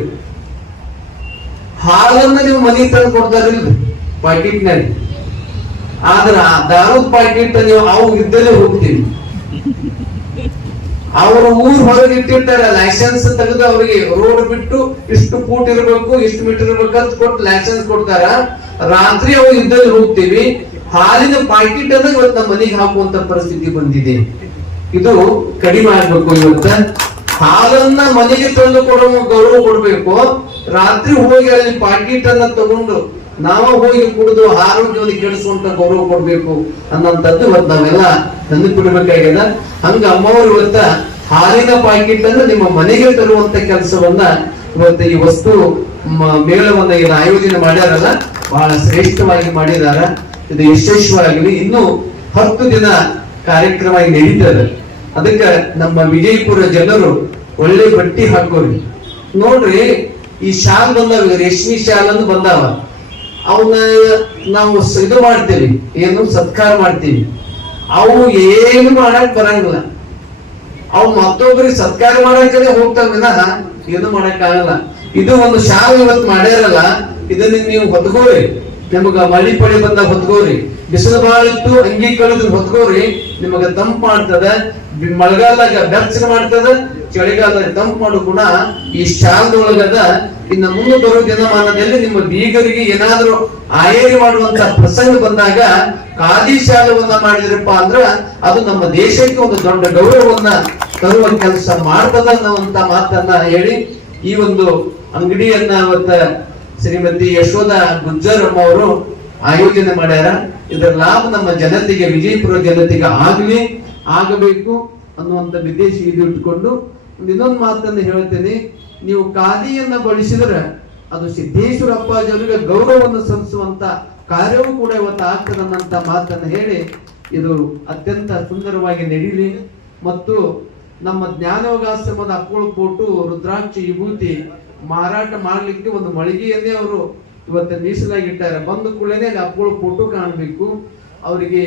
ಹಾಲನ್ನ ನೀವು ಮನೆ ತಂದು ಕೊಡ್ತಾರಿಲ್ರಿ ಪ್ಯಾಕೆಟ್ನಲ್ಲಿ, ಆದ್ರ ದಾರದ ಪ್ಯಾಕೆಟ್ ನೀವು ಅವು ಇದ್ದಲ್ಲೇ ಹೋಗ್ತೀವಿ. ಅವರು ಊರ್ ಹೊರಗೆ ಇಟ್ಟಿರ್ತಾರೆ, ಲೈಸೆನ್ಸ್ ತೆಗೆದು ಅವರಿಗೆ ರೋಡ್ ಬಿಟ್ಟು ಇಷ್ಟು ಫೂಟ್ ಇರಬೇಕು, ಇಷ್ಟು ಮೀಟರ್ ಇರ್ಬೇಕಂತ ಕೊಟ್ಟು ಲೈಸೆನ್ಸ್ ಕೊಡ್ತಾರ. ರಾತ್ರಿ ಅವು ಇದ್ದಲ್ಲಿ ಹೋಗ್ತೀವಿ. ಹಾಲಿನ ಪ್ಯಾಕೆಟ್ ಅನ್ನ ಇವತ್ತು ನಮ್ಮ ಮನೆಗೆ ಹಾಕುವಂತ ಪರಿಸ್ಥಿತಿ ಬಂದಿದೆ. ಇದು ಕಡಿಮೆ ಆಗ್ಬೇಕು. ಇವತ್ತ ಹಾಲನ್ನ ಮನೆಗೆ ತಂದು ಕೊಡೋ ಗೌರವ ಕೊಡ್ಬೇಕು. ರಾತ್ರಿ ಹೋಗಿ ಅಲ್ಲಿ ಪ್ಯಾಕೆಟ್ ಅನ್ನ ತಗೊಂಡು ನಾವ ಹೋಗಿ ಕುಡಿದು ಆರೋಗ್ಯವನ್ನು ಕೆಡಿಸುವಂತ ಗೌರವ ಕೊಡ್ಬೇಕು ಅನ್ನೋಂಥದ್ದು ಇವತ್ತು ನಾವೆಲ್ಲ ನೆನಪಿಡ್ಬೇಕಾಗ್ಯದ. ಹಂಗ ಅಮ್ಮವರು ಇವತ್ತ ಹಾಲಿನ ಪ್ಯಾಕೆಟ್ ಅನ್ನು ನಿಮ್ಮ ಮನೆಗೆ ತರುವಂತ ಕೆಲಸವನ್ನ ಇವತ್ತು ಈ ವಸ್ತು ಮೇಳವನ್ನ ಈಗ ಆಯೋಜನೆ ಮಾಡ್ಯಾರಲ್ಲ, ಬಹಳ ಶ್ರೇಷ್ಠವಾಗಿ ಮಾಡಿದಾರ. ಇದು ಯಶಸ್ವಿಯಾಗಲಿ. ಇನ್ನು 10 ದಿನ ಕಾರ್ಯಕ್ರಮ ನಡೀತದೆ. ಅದಕ್ಕೆ ನಮ್ಮ ವಿಜಯಪುರ ಜನರು ಒಳ್ಳೆ ಬಟ್ಟಿ ಹಾಕೋರಿ. ನೋಡ್ರಿ ಈ ಶಾಲ್ ಬಂದಾವ, ರೇಷ್ಮೆ ಶಾಲ್ ಅಂತ ಬಂದಾವ, ಅವನ್ನ ನಾವು ಇದು ಮಾಡ್ತೀವಿ, ಏನು ಸತ್ಕಾರ ಮಾಡ್ತೀವಿ. ಅವು ಏನು ಮಾಡಕ್ ಬರಂಗಿಲ್ಲ. ಅವು ಮತ್ತೊಬ್ಬರಿಗೆ ಸತ್ಕಾರ ಮಾಡಕ್ಕೆ ಹೋಗ್ತಾವ ವಿನಃ ಏನು ಮಾಡಕ್ ಆಗಲ್ಲ. ಇದು ಒಂದು ಶಾಲ್ ಇವತ್ತು ಮಾಡ್ಯಾರಲ್ಲ, ಇದನ್ನ ನೀವು ಹೊತ್ಕೋರಿ. ನಿಮಗ ಮಳಿ ಪಳಿ ಬಂದಾಗ ಹೊತ್ಕೋರಿ, ಬಿಸಿಲು ಬಾಳ ಇತ್ತು ಅಂಗಿ ಕಳೆದು ಹೊತ್ಕೋರಿ. ನಿಮಗ ತಂಪು ಮಾಡ್ತದ, ಮಳೆಗಾಲದಾಗ ಬೆಚ್ಚಗ ಮಾಡ್ತದ, ಚಳಿಗಾಲದಾಗ ತಂಪು ಮಾಡೋ ಗುಣ ಈ ಶಾಲ್ದೊಳಗದ. ಇನ್ನ ಮುಂದೆ ಬರುವ ದಿನಮಾನದಲ್ಲಿ ನಿಮ್ಮ ಬೀಗರಿಗೆ ಏನಾದ್ರೂ ಆಯೇರಿ ಮಾಡುವಂತ ಪ್ರಸಂಗ ಬಂದಾಗ ಖಾದಿ ಶಾಲವನ್ನ ಮಾಡಿದ್ರಪ್ಪ ಅಂದ್ರ ಅದು ನಮ್ಮ ದೇಶಕ್ಕೆ ಒಂದು ದೊಡ್ಡ ಗೌರವವನ್ನ ತರುವ ಕೆಲಸ ಮಾಡ್ತದ ಅನ್ನುವಂತ ಮಾತನ್ನ ಹೇಳಿ ಈ ಒಂದು ಅಂಗಡಿಯನ್ನ ಅವತ್ತ ಶ್ರೀಮತಿ ಯಶೋಧ ಗುಜ್ಜರ್ ಅಮ್ಮ ಅವರು ಆಯೋಜನೆ ಮಾಡ್ಯಾರ. ಇದರ ಲಾಭ ನಮ್ಮ ಜನತೆಗೆ, ವಿಜಯಪುರ ಜನತೆಗೆ ಆಗಬೇಕು ಅನ್ನುವಂತ ಉದ್ದೇಶ ಇದು ಇಟ್ಕೊಂಡು ಇನ್ನೊಂದು ಮಾತನ್ನು ಹೇಳ್ತೇನೆ. ನೀವು ಖಾದಿಯನ್ನ ಬಳಸಿದ್ರೆ ಅದು ಸಿದ್ದೇಶ್ವರ ಅಪ್ಪಾಜಿ ಅವರಿಗೆ ಗೌರವವನ್ನು ಸಲ್ಲಿಸುವಂತ ಕಾರ್ಯವೂ ಕೂಡ ಇವತ್ತು ಆಗ್ತದನ್ನಂತ ಮಾತನ್ನು ಹೇಳಿ ಇದು ಅತ್ಯಂತ ಸುಂದರವಾಗಿ ನಡೀಲಿ. ಮತ್ತು ನಮ್ಮ ಜ್ಞಾನಯೋಗಾಶ್ರಮದ ಅಪ್ಪಳ ಫೋಟೋ ರುದ್ರಾಕ್ಷಿ ವಿಭೂತಿ ಮಾರಾಟ ಮಾಡ್ಲಿಕ್ಕೆ ಒಂದು ಮಳಿಗೆಯನ್ನೇ ಅವರು ಇವತ್ತು ಮೀಸಲಾಗಿಟ್ಟಾರೆ. ಬಂದ ಕೂಡಲೇ ಅಪ್ಪಳ ಫೋಟೋ ಕಾಣಬೇಕು, ಅವರಿಗೆ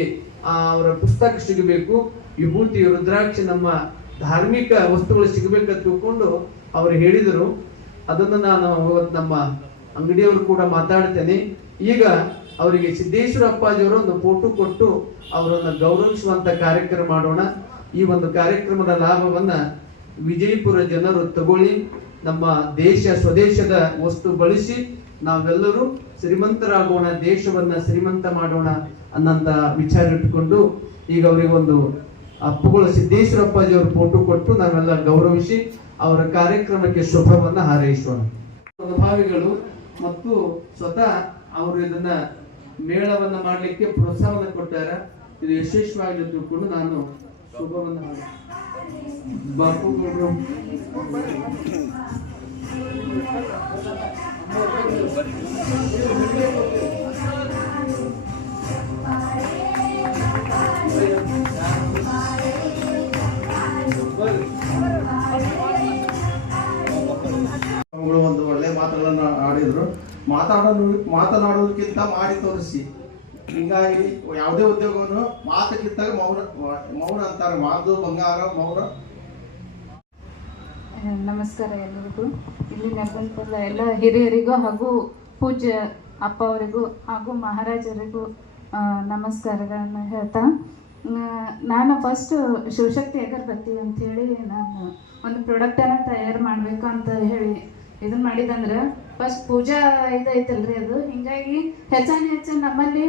ಅವರ ಪುಸ್ತಕ ಸಿಗಬೇಕು, ವಿಭೂತಿ ರುದ್ರಾಕ್ಷಿ ನಮ್ಮ ಧಾರ್ಮಿಕ ವಸ್ತುಗಳು ಸಿಗಬೇಕಂತ ತಿಳ್ಕೊಂಡು ಅವರು ಹೇಳಿದರು. ಅದನ್ನು ನಾನು ನಮ್ಮ ಅಂಗಡಿಯವರು ಕೂಡ ಮಾತಾಡ್ತೇನೆ. ಈಗ ಅವರಿಗೆ ಸಿದ್ದೇಶ್ವರ ಅಪ್ಪಾಜಿ ಅವರು ಒಂದು ಫೋಟೋ ಕೊಟ್ಟು ಅವರನ್ನು ಗೌರವಿಸುವಂತ ಕಾರ್ಯಕ್ರಮ ಮಾಡೋಣ. ಈ ಒಂದು ಕಾರ್ಯಕ್ರಮದ ಲಾಭವನ್ನ ವಿಜಯಪುರ ಜನರು ತಗೊಳ್ಳಿ. ನಮ್ಮ ದೇಶ ಸ್ವದೇಶದ ವಸ್ತು ಬಳಸಿ ನಾವೆಲ್ಲರೂ ಶ್ರೀಮಂತರಾಗೋಣ, ದೇಶವನ್ನ ಶ್ರೀಮಂತ ಮಾಡೋಣ ಅನ್ನಂತ ವಿಚಾರ ಇಟ್ಟುಕೊಂಡು ಈಗ ಅವರಿಗೆ ಒಂದು ಅಪ್ಪುಗಳು ಸಿದ್ದೇಶ್ವರ ಅಪ್ಪಾಜಿ ಅವ್ರ ಫೋಟೋ ಕೊಟ್ಟು ನಾವೆಲ್ಲ ಗೌರವಿಸಿ ಅವರ ಕಾರ್ಯಕ್ರಮಕ್ಕೆ ಶುಭವನ್ನ ಹಾರೈಸೋಣ. ಅನುಭಾವಿಗಳು ಮತ್ತು ಸ್ವತಃ ಅವರು ಇದನ್ನ ಮೇಳವನ್ನ ಮಾಡ್ಲಿಕ್ಕೆ ಪ್ರೋತ್ಸಾಹವನ್ನ ಕೊಟ್ಟಾರ. ಇದು ಯಶಸ್ವಿಯಾಗಿ ತಿಳ್ಕೊಂಡು ನಾನು ಶುಭವನ್ನ ಬಾಪುಗೌಡರು ಒಂದು ಒಳ್ಳೆ ಮಾತುಗಳನ್ನ ಆಡಿದ್ರು. ಮಾತನಾಡೋದಕ್ಕಿಂತ ಮಾಡಿ ತೋರಿಸಿ. ಹಿಂಗಾಗಿ ಯಾವುದೇ ಉದ್ಯೋಗವನ್ನು ಮಾತಕ್ಕಿಂತ ಮೌನ ಅಂತಾರೆ. ಮಾತು ಬಂಗಾರ, ಮೌನ. ನಮಸ್ಕಾರ ಎಲ್ಲರಿಗೂ. ಇಲ್ಲಿ ನೆರವಂತಲ್ಲ ಎಲ್ಲ ಹಿರಿಯರಿಗೂ ಹಾಗೂ ಪೂಜ್ಯ ಅಪ್ಪ ಅವರಿಗೂ ಹಾಗೂ ಮಹಾರಾಜರಿಗೂ ನಮಸ್ಕಾರಗಳನ್ನು ಹೇಳ್ತಾ, ನಾನು ಫಸ್ಟ್ ಶಿವಶಕ್ತಿ ಅಗರಬತ್ತಿ ಅಂಥೇಳಿ ನಾನು ಒಂದು ಪ್ರಾಡಕ್ಟನ್ನು ತಯಾರು ಮಾಡಬೇಕು ಅಂತ ಹೇಳಿ ಇದನ್ನ ಮಾಡಿದಂದ್ರೆ ಫಸ್ಟ್ ಪೂಜಾ ಇದೈತಲ್ರಿ ಅದು. ಹಿಂಗಾಗಿ ಹೆಚ್ಚು ನಮ್ಮಲ್ಲಿ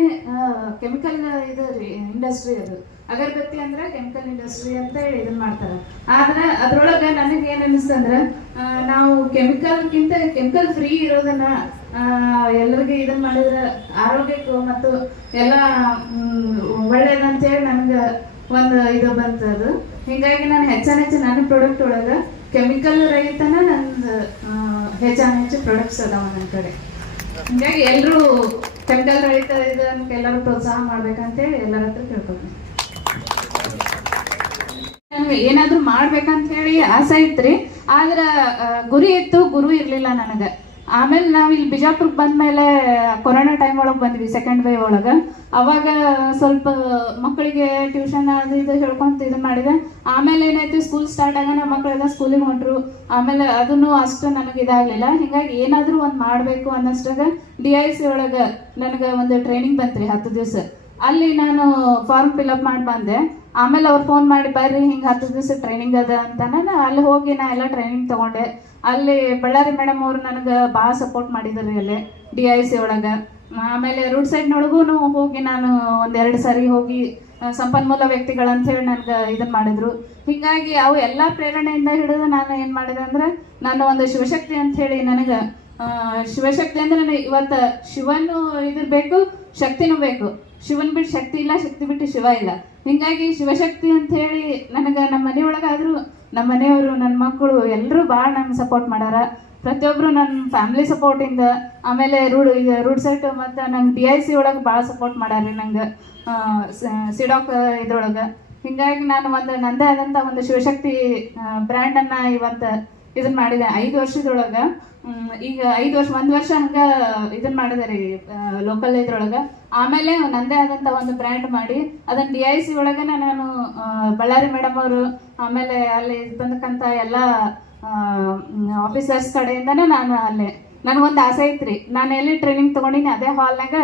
ಕೆಮಿಕಲ್ ಇದು ರೀ ಇಂಡಸ್ಟ್ರಿ, ಅದು ಅಗರಬತ್ತಿ ಅಂದ್ರೆ ಕೆಮಿಕಲ್ ಇಂಡಸ್ಟ್ರಿ ಅಂತ ಹೇಳಿ ಇದನ್ನ ಮಾಡ್ತಾರೆ. ಆದ್ರೆ ಅದ್ರೊಳಗೆ ನನಗೆ ಏನ್ ಅನಿಸ್ತಂದ್ರೆ ನಾವು ಕೆಮಿಕಲ್ ಫ್ರೀ ಇರೋದನ್ನ ಎಲ್ಲರಿಗೆ ಇದನ್ನ ಮಾಡಿದ್ರೆ ಆರೋಗ್ಯಕ್ಕೂ ಮತ್ತು ಎಲ್ಲ ಒಳ್ಳೇದಂತೇಳಿ ನನಗೆ ಒಂದು ಇದು ಬಂತದು. ಹಿಂಗಾಗಿ ನಾನು ಹೆಚ್ಚು ನನ್ನ ಪ್ರಾಡಕ್ಟ್ ಒಳಗೆ ಕೆಮಿಕಲ್ ರಹಿತನ ನಂದು ಹೆಚ್ಚು ಪ್ರಾಡಕ್ಟ್ಸ್ ಅದಾವ ನನ್ನ ಕಡೆ. ಹಿಂಗಾಗಿ ಎಲ್ಲರೂ ಕೆಮಿಕಲ್ ರಹಿತ ಇದಕ್ಕೆ ಎಲ್ಲರೂ ಪ್ರೋತ್ಸಾಹ ಮಾಡ್ಬೇಕಂತೇಳಿ ಎಲ್ಲರ ಹತ್ರ ಕೇಳ್ಕೊತೀನಿ. ನನಗೆ ಏನಾದ್ರು ಮಾಡ್ಬೇಕಂತ ಹೇಳಿ ಆಸೆ ಇತ್ರಿ, ಆದ್ರೆ ಗುರಿ ಇತ್ತು, ಗುರು ಇರ್ಲಿಲ್ಲ ನನಗೆ. ಆಮೇಲೆ ನಾವು ಇಲ್ಲಿ ಬಿಜಾಪುರಕ್ಕೆ ಬಂದ್ಮೇಲೆ ಕೊರೋನಾ ಟೈಮ್ ಒಳಗೆ ಬಂದ್ವಿ, ಸೆಕೆಂಡ್ ವೇವ್ ಒಳಗೆ. ಅವಾಗ ಸ್ವಲ್ಪ ಮಕ್ಕಳಿಗೆ ಟ್ಯೂಷನ್ ಅದು ಇದು ಹೇಳ್ಕೊಂತ ಇದು ಮಾಡಿದೆ. ಆಮೇಲೆ ಏನಾಯ್ತು, ಸ್ಕೂಲ್ ಸ್ಟಾರ್ಟ್ ಆಗೋಣ ಮಕ್ಕಳೆಲ್ಲ ಸ್ಕೂಲಿಗೆ ಹೊಂಟ್ರು. ಆಮೇಲೆ ಅದನ್ನು ಅಷ್ಟು ನನಗೆ ಇದಾಗಲಿಲ್ಲ. ಹಿಂಗಾಗಿ ಏನಾದರೂ ಒಂದು ಮಾಡಬೇಕು ಅನ್ನೋಷ್ಟಾಗ DIC ಒಳಗೆ ನನಗೆ ಒಂದು ಟ್ರೈನಿಂಗ್ ಬಂತ್ರಿ 10 ದಿವಸ. ಅಲ್ಲಿ ನಾನು ಫಾರ್ಮ್ ಫಿಲ್ಅಪ್ ಮಾಡಿ ಬಂದೆ. ಆಮೇಲೆ ಅವ್ರು ಫೋನ್ ಮಾಡಿ ಬರ್ರಿ ಹಿಂಗೆ 10 ದಿವಸ ಟ್ರೈನಿಂಗ್ ಅದ ಅಂತ. ನಾನು ಅಲ್ಲಿ ಹೋಗಿ ನಾ ಎಲ್ಲ ಟ್ರೈನಿಂಗ್ ತೊಗೊಂಡೆ. ಅಲ್ಲಿ ಬಳ್ಳಾರಿ ಮೇಡಮ್ ಅವರು ನನಗೆ ಭಾಳ ಸಪೋರ್ಟ್ ಮಾಡಿದ್ರಿ ಅಲ್ಲಿ DIC ಒಳಗೆ. ಆಮೇಲೆ ರೋಡ್ ಸೈಡ್ನೊಳಗೂ ಹೋಗಿ ನಾನು 1-2 ಸಾರಿ ಹೋಗಿ ಸಂಪನ್ಮೂಲ ವ್ಯಕ್ತಿಗಳಂತ ಹೇಳಿ ನನಗೆ ಇದನ್ನು ಮಾಡಿದ್ರು. ಹೀಗಾಗಿ ಅವು ಎಲ್ಲ ಪ್ರೇರಣೆಯಿಂದ ಹಿಡಿದು ನಾನು ಏನು ಮಾಡಿದೆ ಅಂದರೆ, ನಾನು ಒಂದು ಶಿವಶಕ್ತಿ ಅಂತ ಹೇಳಿ ನನಗೆ ಶಿವಶಕ್ತಿ ಅಂದ್ರೆ ಇವತ್ತು ಶಿವನು ಇದಿರಬೇಕು, ಶಕ್ತಿನೂ ಬೇಕು. ಶಿವನ್ ಬಿಟ್ಟು ಶಕ್ತಿ ಇಲ್ಲ, ಶಕ್ತಿ ಬಿಟ್ಟು ಶಿವ ಇಲ್ಲ. ಹಿಂಗಾಗಿ ಶಿವಶಕ್ತಿ ಅಂತ ಹೇಳಿ ನನಗೆ ನಮ್ಮ ಮನೆಯೊಳಗಾದರೂ ನಮ್ಮ ಮನೆಯವರು, ನನ್ನ ಮಕ್ಕಳು ಎಲ್ಲರೂ ಭಾಳ ನಂಗೆ ಸಪೋರ್ಟ್ ಮಾಡ್ಯಾರ. ಪ್ರತಿಯೊಬ್ಬರು ನನ್ನ ಫ್ಯಾಮಿಲಿ ಸಪೋರ್ಟಿಂದ. ಆಮೇಲೆ ರೂಡ್ ಸೈಟ್ ಮತ್ತು ನಂಗೆ DIC ಒಳಗೆ ಭಾಳ ಸಪೋರ್ಟ್ ಮಾಡ್ಯಾರ ರೀ. ನಂಗೆ ಸಿಡಾಕ್ ಇದ್ರೊಳಗೆ ಹಿಂಗಾಗಿ ನಾನು ಒಂದು ನಂದೇ ಆದಂಥ ಒಂದು ಶಿವಶಕ್ತಿ ಬ್ರ್ಯಾಂಡನ್ನು ಇವತ್ತು ಇದನ್ನ ಮಾಡಿದೆ 5 ವರ್ಷದೊಳಗೆ. ಈಗ 5 ವರ್ಷ 1 ವರ್ಷ ಹಂಗೆ ಇದನ್ನ ಮಾಡಿದೆ ರೀ ಲೋಕಲ್ ಇದ್ರೊಳಗೆ. ಆಮೇಲೆ ನಂದೇ ಆದಂಥ ಒಂದು ಬ್ರ್ಯಾಂಡ್ ಮಾಡಿ ಅದನ್ನು DIC ಒಳಗೆ ನಾನು ಬಳ್ಳಾರಿ ಮೇಡಮ್ ಅವರು ಆಮೇಲೆ ಅಲ್ಲಿ ಬಂದಕ್ಕಂಥ ಎಲ್ಲ ಆಫೀಸರ್ಸ್ ಕಡೆಯಿಂದನೇ ನಾನು ಅಲ್ಲೇ ನನಗೊಂದು ಆಸೆ ಐತ್ರಿ, ನಾನು ಎಲ್ಲಿ ಟ್ರೈನಿಂಗ್ ತೊಗೊಂಡಿನಿ ಅದೇ ಹಾಲ್ನಾಗ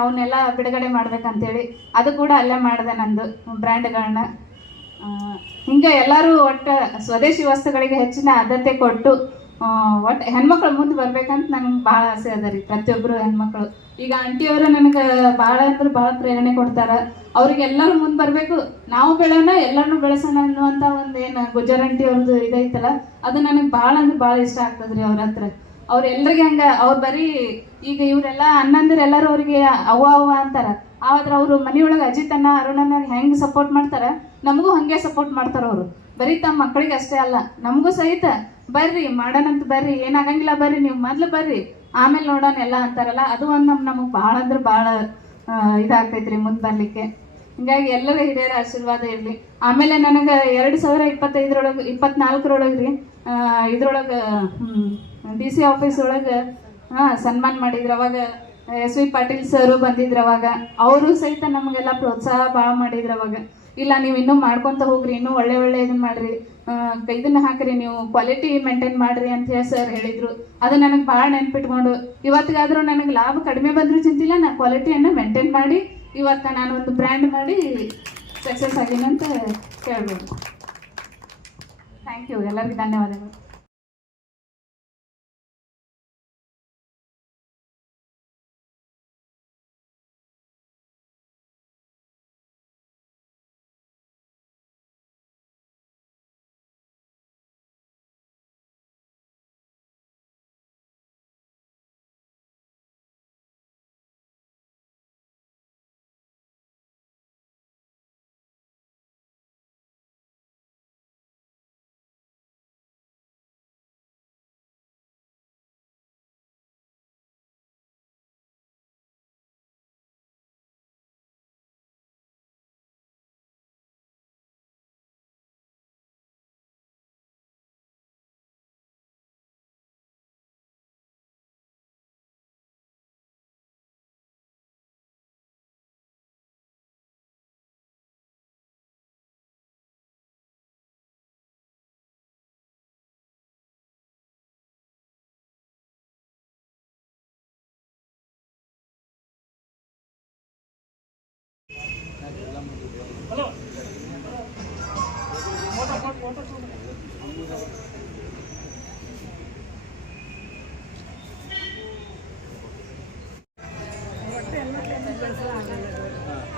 ಅವನ್ನೆಲ್ಲ ಬಿಡುಗಡೆ ಮಾಡ್ಬೇಕಂತೇಳಿ ಅದು ಕೂಡ ಅಲ್ಲೇ ಮಾಡಿದೆ ನಂದು ಬ್ರ್ಯಾಂಡ್ಗಳನ್ನ. ಹಿಂಗೆ ಎಲ್ಲರೂ ಒಟ್ಟು ಸ್ವದೇಶಿ ವಸ್ತುಗಳಿಗೆ ಹೆಚ್ಚಿನ ಆದ್ಯತೆ ಕೊಟ್ಟು ಒಟ್ಟು ಹೆಣ್ಮಕ್ಳು ಮುಂದೆ ಬರ್ಬೇಕಂತ ನನಗೆ ಭಾಳ ಆಸೆ ಅದ ರೀ. ಪ್ರತಿಯೊಬ್ಬರು ಹೆಣ್ಮಕ್ಳು ಈಗ ಆಂಟಿಯವರು ನನಗೆ ಭಾಳ ಅಂದ್ರೆ ಭಾಳ ಪ್ರೇರಣೆ ಕೊಡ್ತಾರೆ. ಅವ್ರಿಗೆಲ್ಲರೂ ಮುಂದೆ ಬರಬೇಕು, ನಾವು ಬೆಳೆಯೋಣ ಎಲ್ಲರನ್ನೂ ಬೆಳೆಸೋಣ ಅನ್ನುವಂಥ ಒಂದು ಏನು ಗುಜ್ಜರ್ ಆಂಟಿ ಅವ್ರದ್ದು ಇದೈತಲ್ಲ ಅದು ನನಗೆ ಭಾಳ ಅಂದ್ರೆ ಭಾಳ ಇಷ್ಟ ಆಗ್ತದೆ ರೀ. ಅವ್ರ ಹತ್ರ ಅವ್ರೆಲ್ಲರಿಗೆ ಹಂಗೆ ಅವ್ರು ಬರೀ ಈಗ ಇವರೆಲ್ಲ ಅಣ್ಣಂದಿರು ಎಲ್ಲರೂ ಅವ್ರಿಗೆ ಅವ್ವ ಅವ್ವ ಅಂತಾರೆ, ಆದ್ರೆ ಅವರು ಮನೆಯೊಳಗೆ ಅಜಿತನ್ನ ಅರುಣನ್ನ ಹೆಂಗೆ ಸಪೋರ್ಟ್ ಮಾಡ್ತಾರೆ ನಮಗೂ ಹಾಗೆ ಸಪೋರ್ಟ್ ಮಾಡ್ತಾರೆ ಅವರು. ಬರೀ ತಮ್ಮ ಮಕ್ಕಳಿಗೆ ಅಷ್ಟೇ ಅಲ್ಲ ನಮಗೂ ಸಹಿತ ಬರ್ರಿ ಮಾಡೋಣಂತ, ಬರ್ರಿ ಏನಾಗಂಗಿಲ್ಲ, ಬರ್ರಿ ನೀವು ಮೊದ್ಲು ಬರ್ರಿ ಆಮೇಲೆ ನೋಡೋಣ ಎಲ್ಲ ಅಂತಾರಲ್ಲ, ಅದು ಒಂದು ನಮಗೆ ಭಾಳ ಅಂದ್ರೆ ಭಾಳ ಇದಾಗ್ತೈತ್ರಿ ಮುಂದೆ ಬರಲಿಕ್ಕೆ. ಹಿಂಗಾಗಿ ಎಲ್ಲರ ಹಿರಿಯರ ಆಶೀರ್ವಾದ ಇರಲಿ. ಆಮೇಲೆ ನನಗೆ 2025 24 ರೀ ಇದ್ರೊಳಗೆ DC ಆಫೀಸ್ ಒಳಗೆ ಸನ್ಮಾನ ಮಾಡಿದ್ರು. ಅವಾಗ SV ಪಾಟೀಲ್ ಸರು ಬಂದಿದ್ರು. ಅವಾಗ ಅವರು ಸಹಿತ ನಮಗೆಲ್ಲ ಪ್ರೋತ್ಸಾಹ ಭಾಳ ಮಾಡಿದ್ರು. ಅವಾಗ ಇಲ್ಲ ನೀವು ಇನ್ನೂ ಮಾಡ್ಕೊತ ಹೋಗ್ರಿ, ಇನ್ನೂ ಒಳ್ಳೆ ಇದನ್ನ ಮಾಡ್ರಿ, ಇದನ್ನ ಹಾಕ್ರಿ, ನೀವು ಕ್ವಾಲಿಟಿ ಮೇಂಟೈನ್ ಮಾಡ್ರಿ ಅಂತ ಹೇಳಿ ಸರ್ ಹೇಳಿದ್ರು. ಅದು ನನಗೆ ಭಾಳ ನೆನ್ಪಿಟ್ಕೊಂಡು ಇವತ್ತಿಗಾದ್ರೂ ನನಗೆ ಲಾಭ ಕಡಿಮೆ ಬಂದರೂ ಚಿಂತಿಲ್ಲ, ನಾ ಕ್ವಾಲಿಟಿಯನ್ನು ಮೇಂಟೈನ್ ಮಾಡಿ ಇವತ್ತು ನಾನು ಒಂದು ಬ್ರ್ಯಾಂಡ್ ಮಾಡಿ ಸಕ್ಸಸ್ ಆಗಿನಂತ ಕೇಳ್ಬೋದು. ಥ್ಯಾಂಕ್ ಯು, ಎಲ್ಲರಿಗೂ ಧನ್ಯವಾದಗಳು.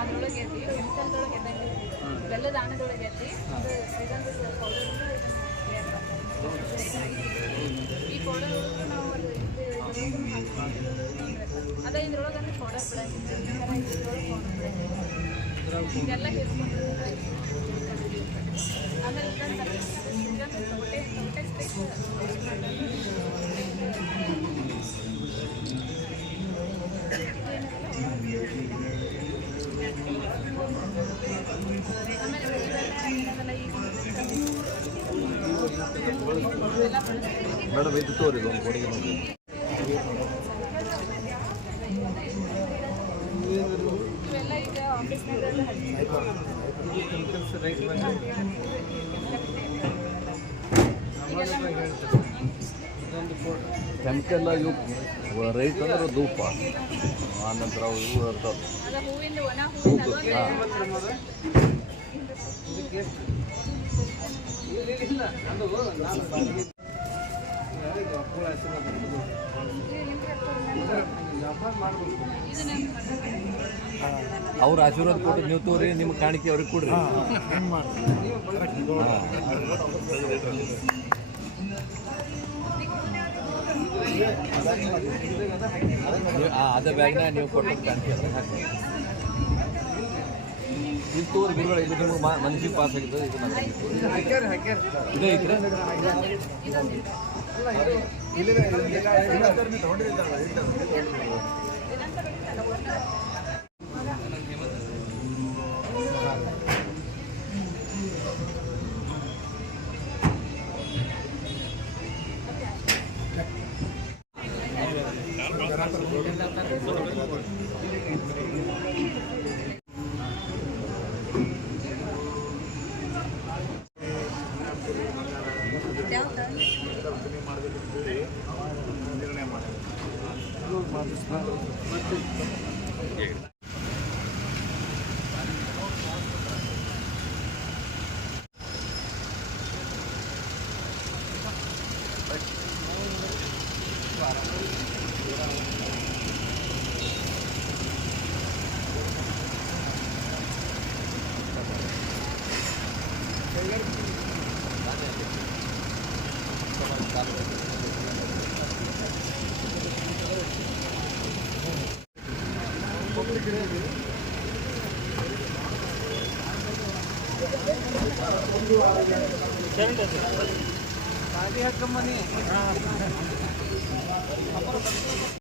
ಅದ್ರೊಳಗೆ ಬೆಲ್ಲದ ಆಣದೊಳಗೆ ಈ ಪೌಡರ್ ನಾವು ಅದೇ ಇದ್ರೊಳಗೆ ಅಂದ್ರೆ ಪೌಡರ್ ಇದೆಲ್ಲ ಹಿಡ್ಕೊಂಡು ಆಮೇಲೆ ಮೇಡಮ್ ಇದು ತೋರಿದು ಒಂದು ಕೊಡುಗೆ ನೋಡಿ. ಇವೆಲ್ಲ ಈಗ ಆಫೀಸ್ನಾಗ ಕೆಮಿಕಲ್ ಇವು ರೈಟ್ ಅಂದ್ರೆ ಧೂಪ, ಆನಂತರ ಅವು ಇವು ಇರ್ತಾವೆ. ಹೂವಿಂದ ಒಣ ಹೂವಿಂದ ಅವ್ರ ಆಶೀರ್ವಾದ ಕೊಟ್ಟು ನೀವು ತೋರಿ, ನಿಮ್ಮ ಕಾಣಿಕೆ ಅವ್ರಿಗೆ ಕೊಡ್ರಿ. ಅದೇ ಬ್ಯಾಗ್ನ ನೀವು ಕೊಟ್ಟು ಕಾಣಿಕೆ ಇದು ತೋರಿ ಗುರುಗಳು. ಇದು ನಿಮಗೆ ಮನಸ್ಸಿಗೆ ಪಾಸ್ ಆಗಿದ್ದು ಇದು ಇದೇ ಐತ್ರಿ. ಕಲ್ಪನೆ ಮಾಡಬೇಕು ಅಂತೇಳಿ ನಿರ್ಣಯ ಮಾಡಿದೆ.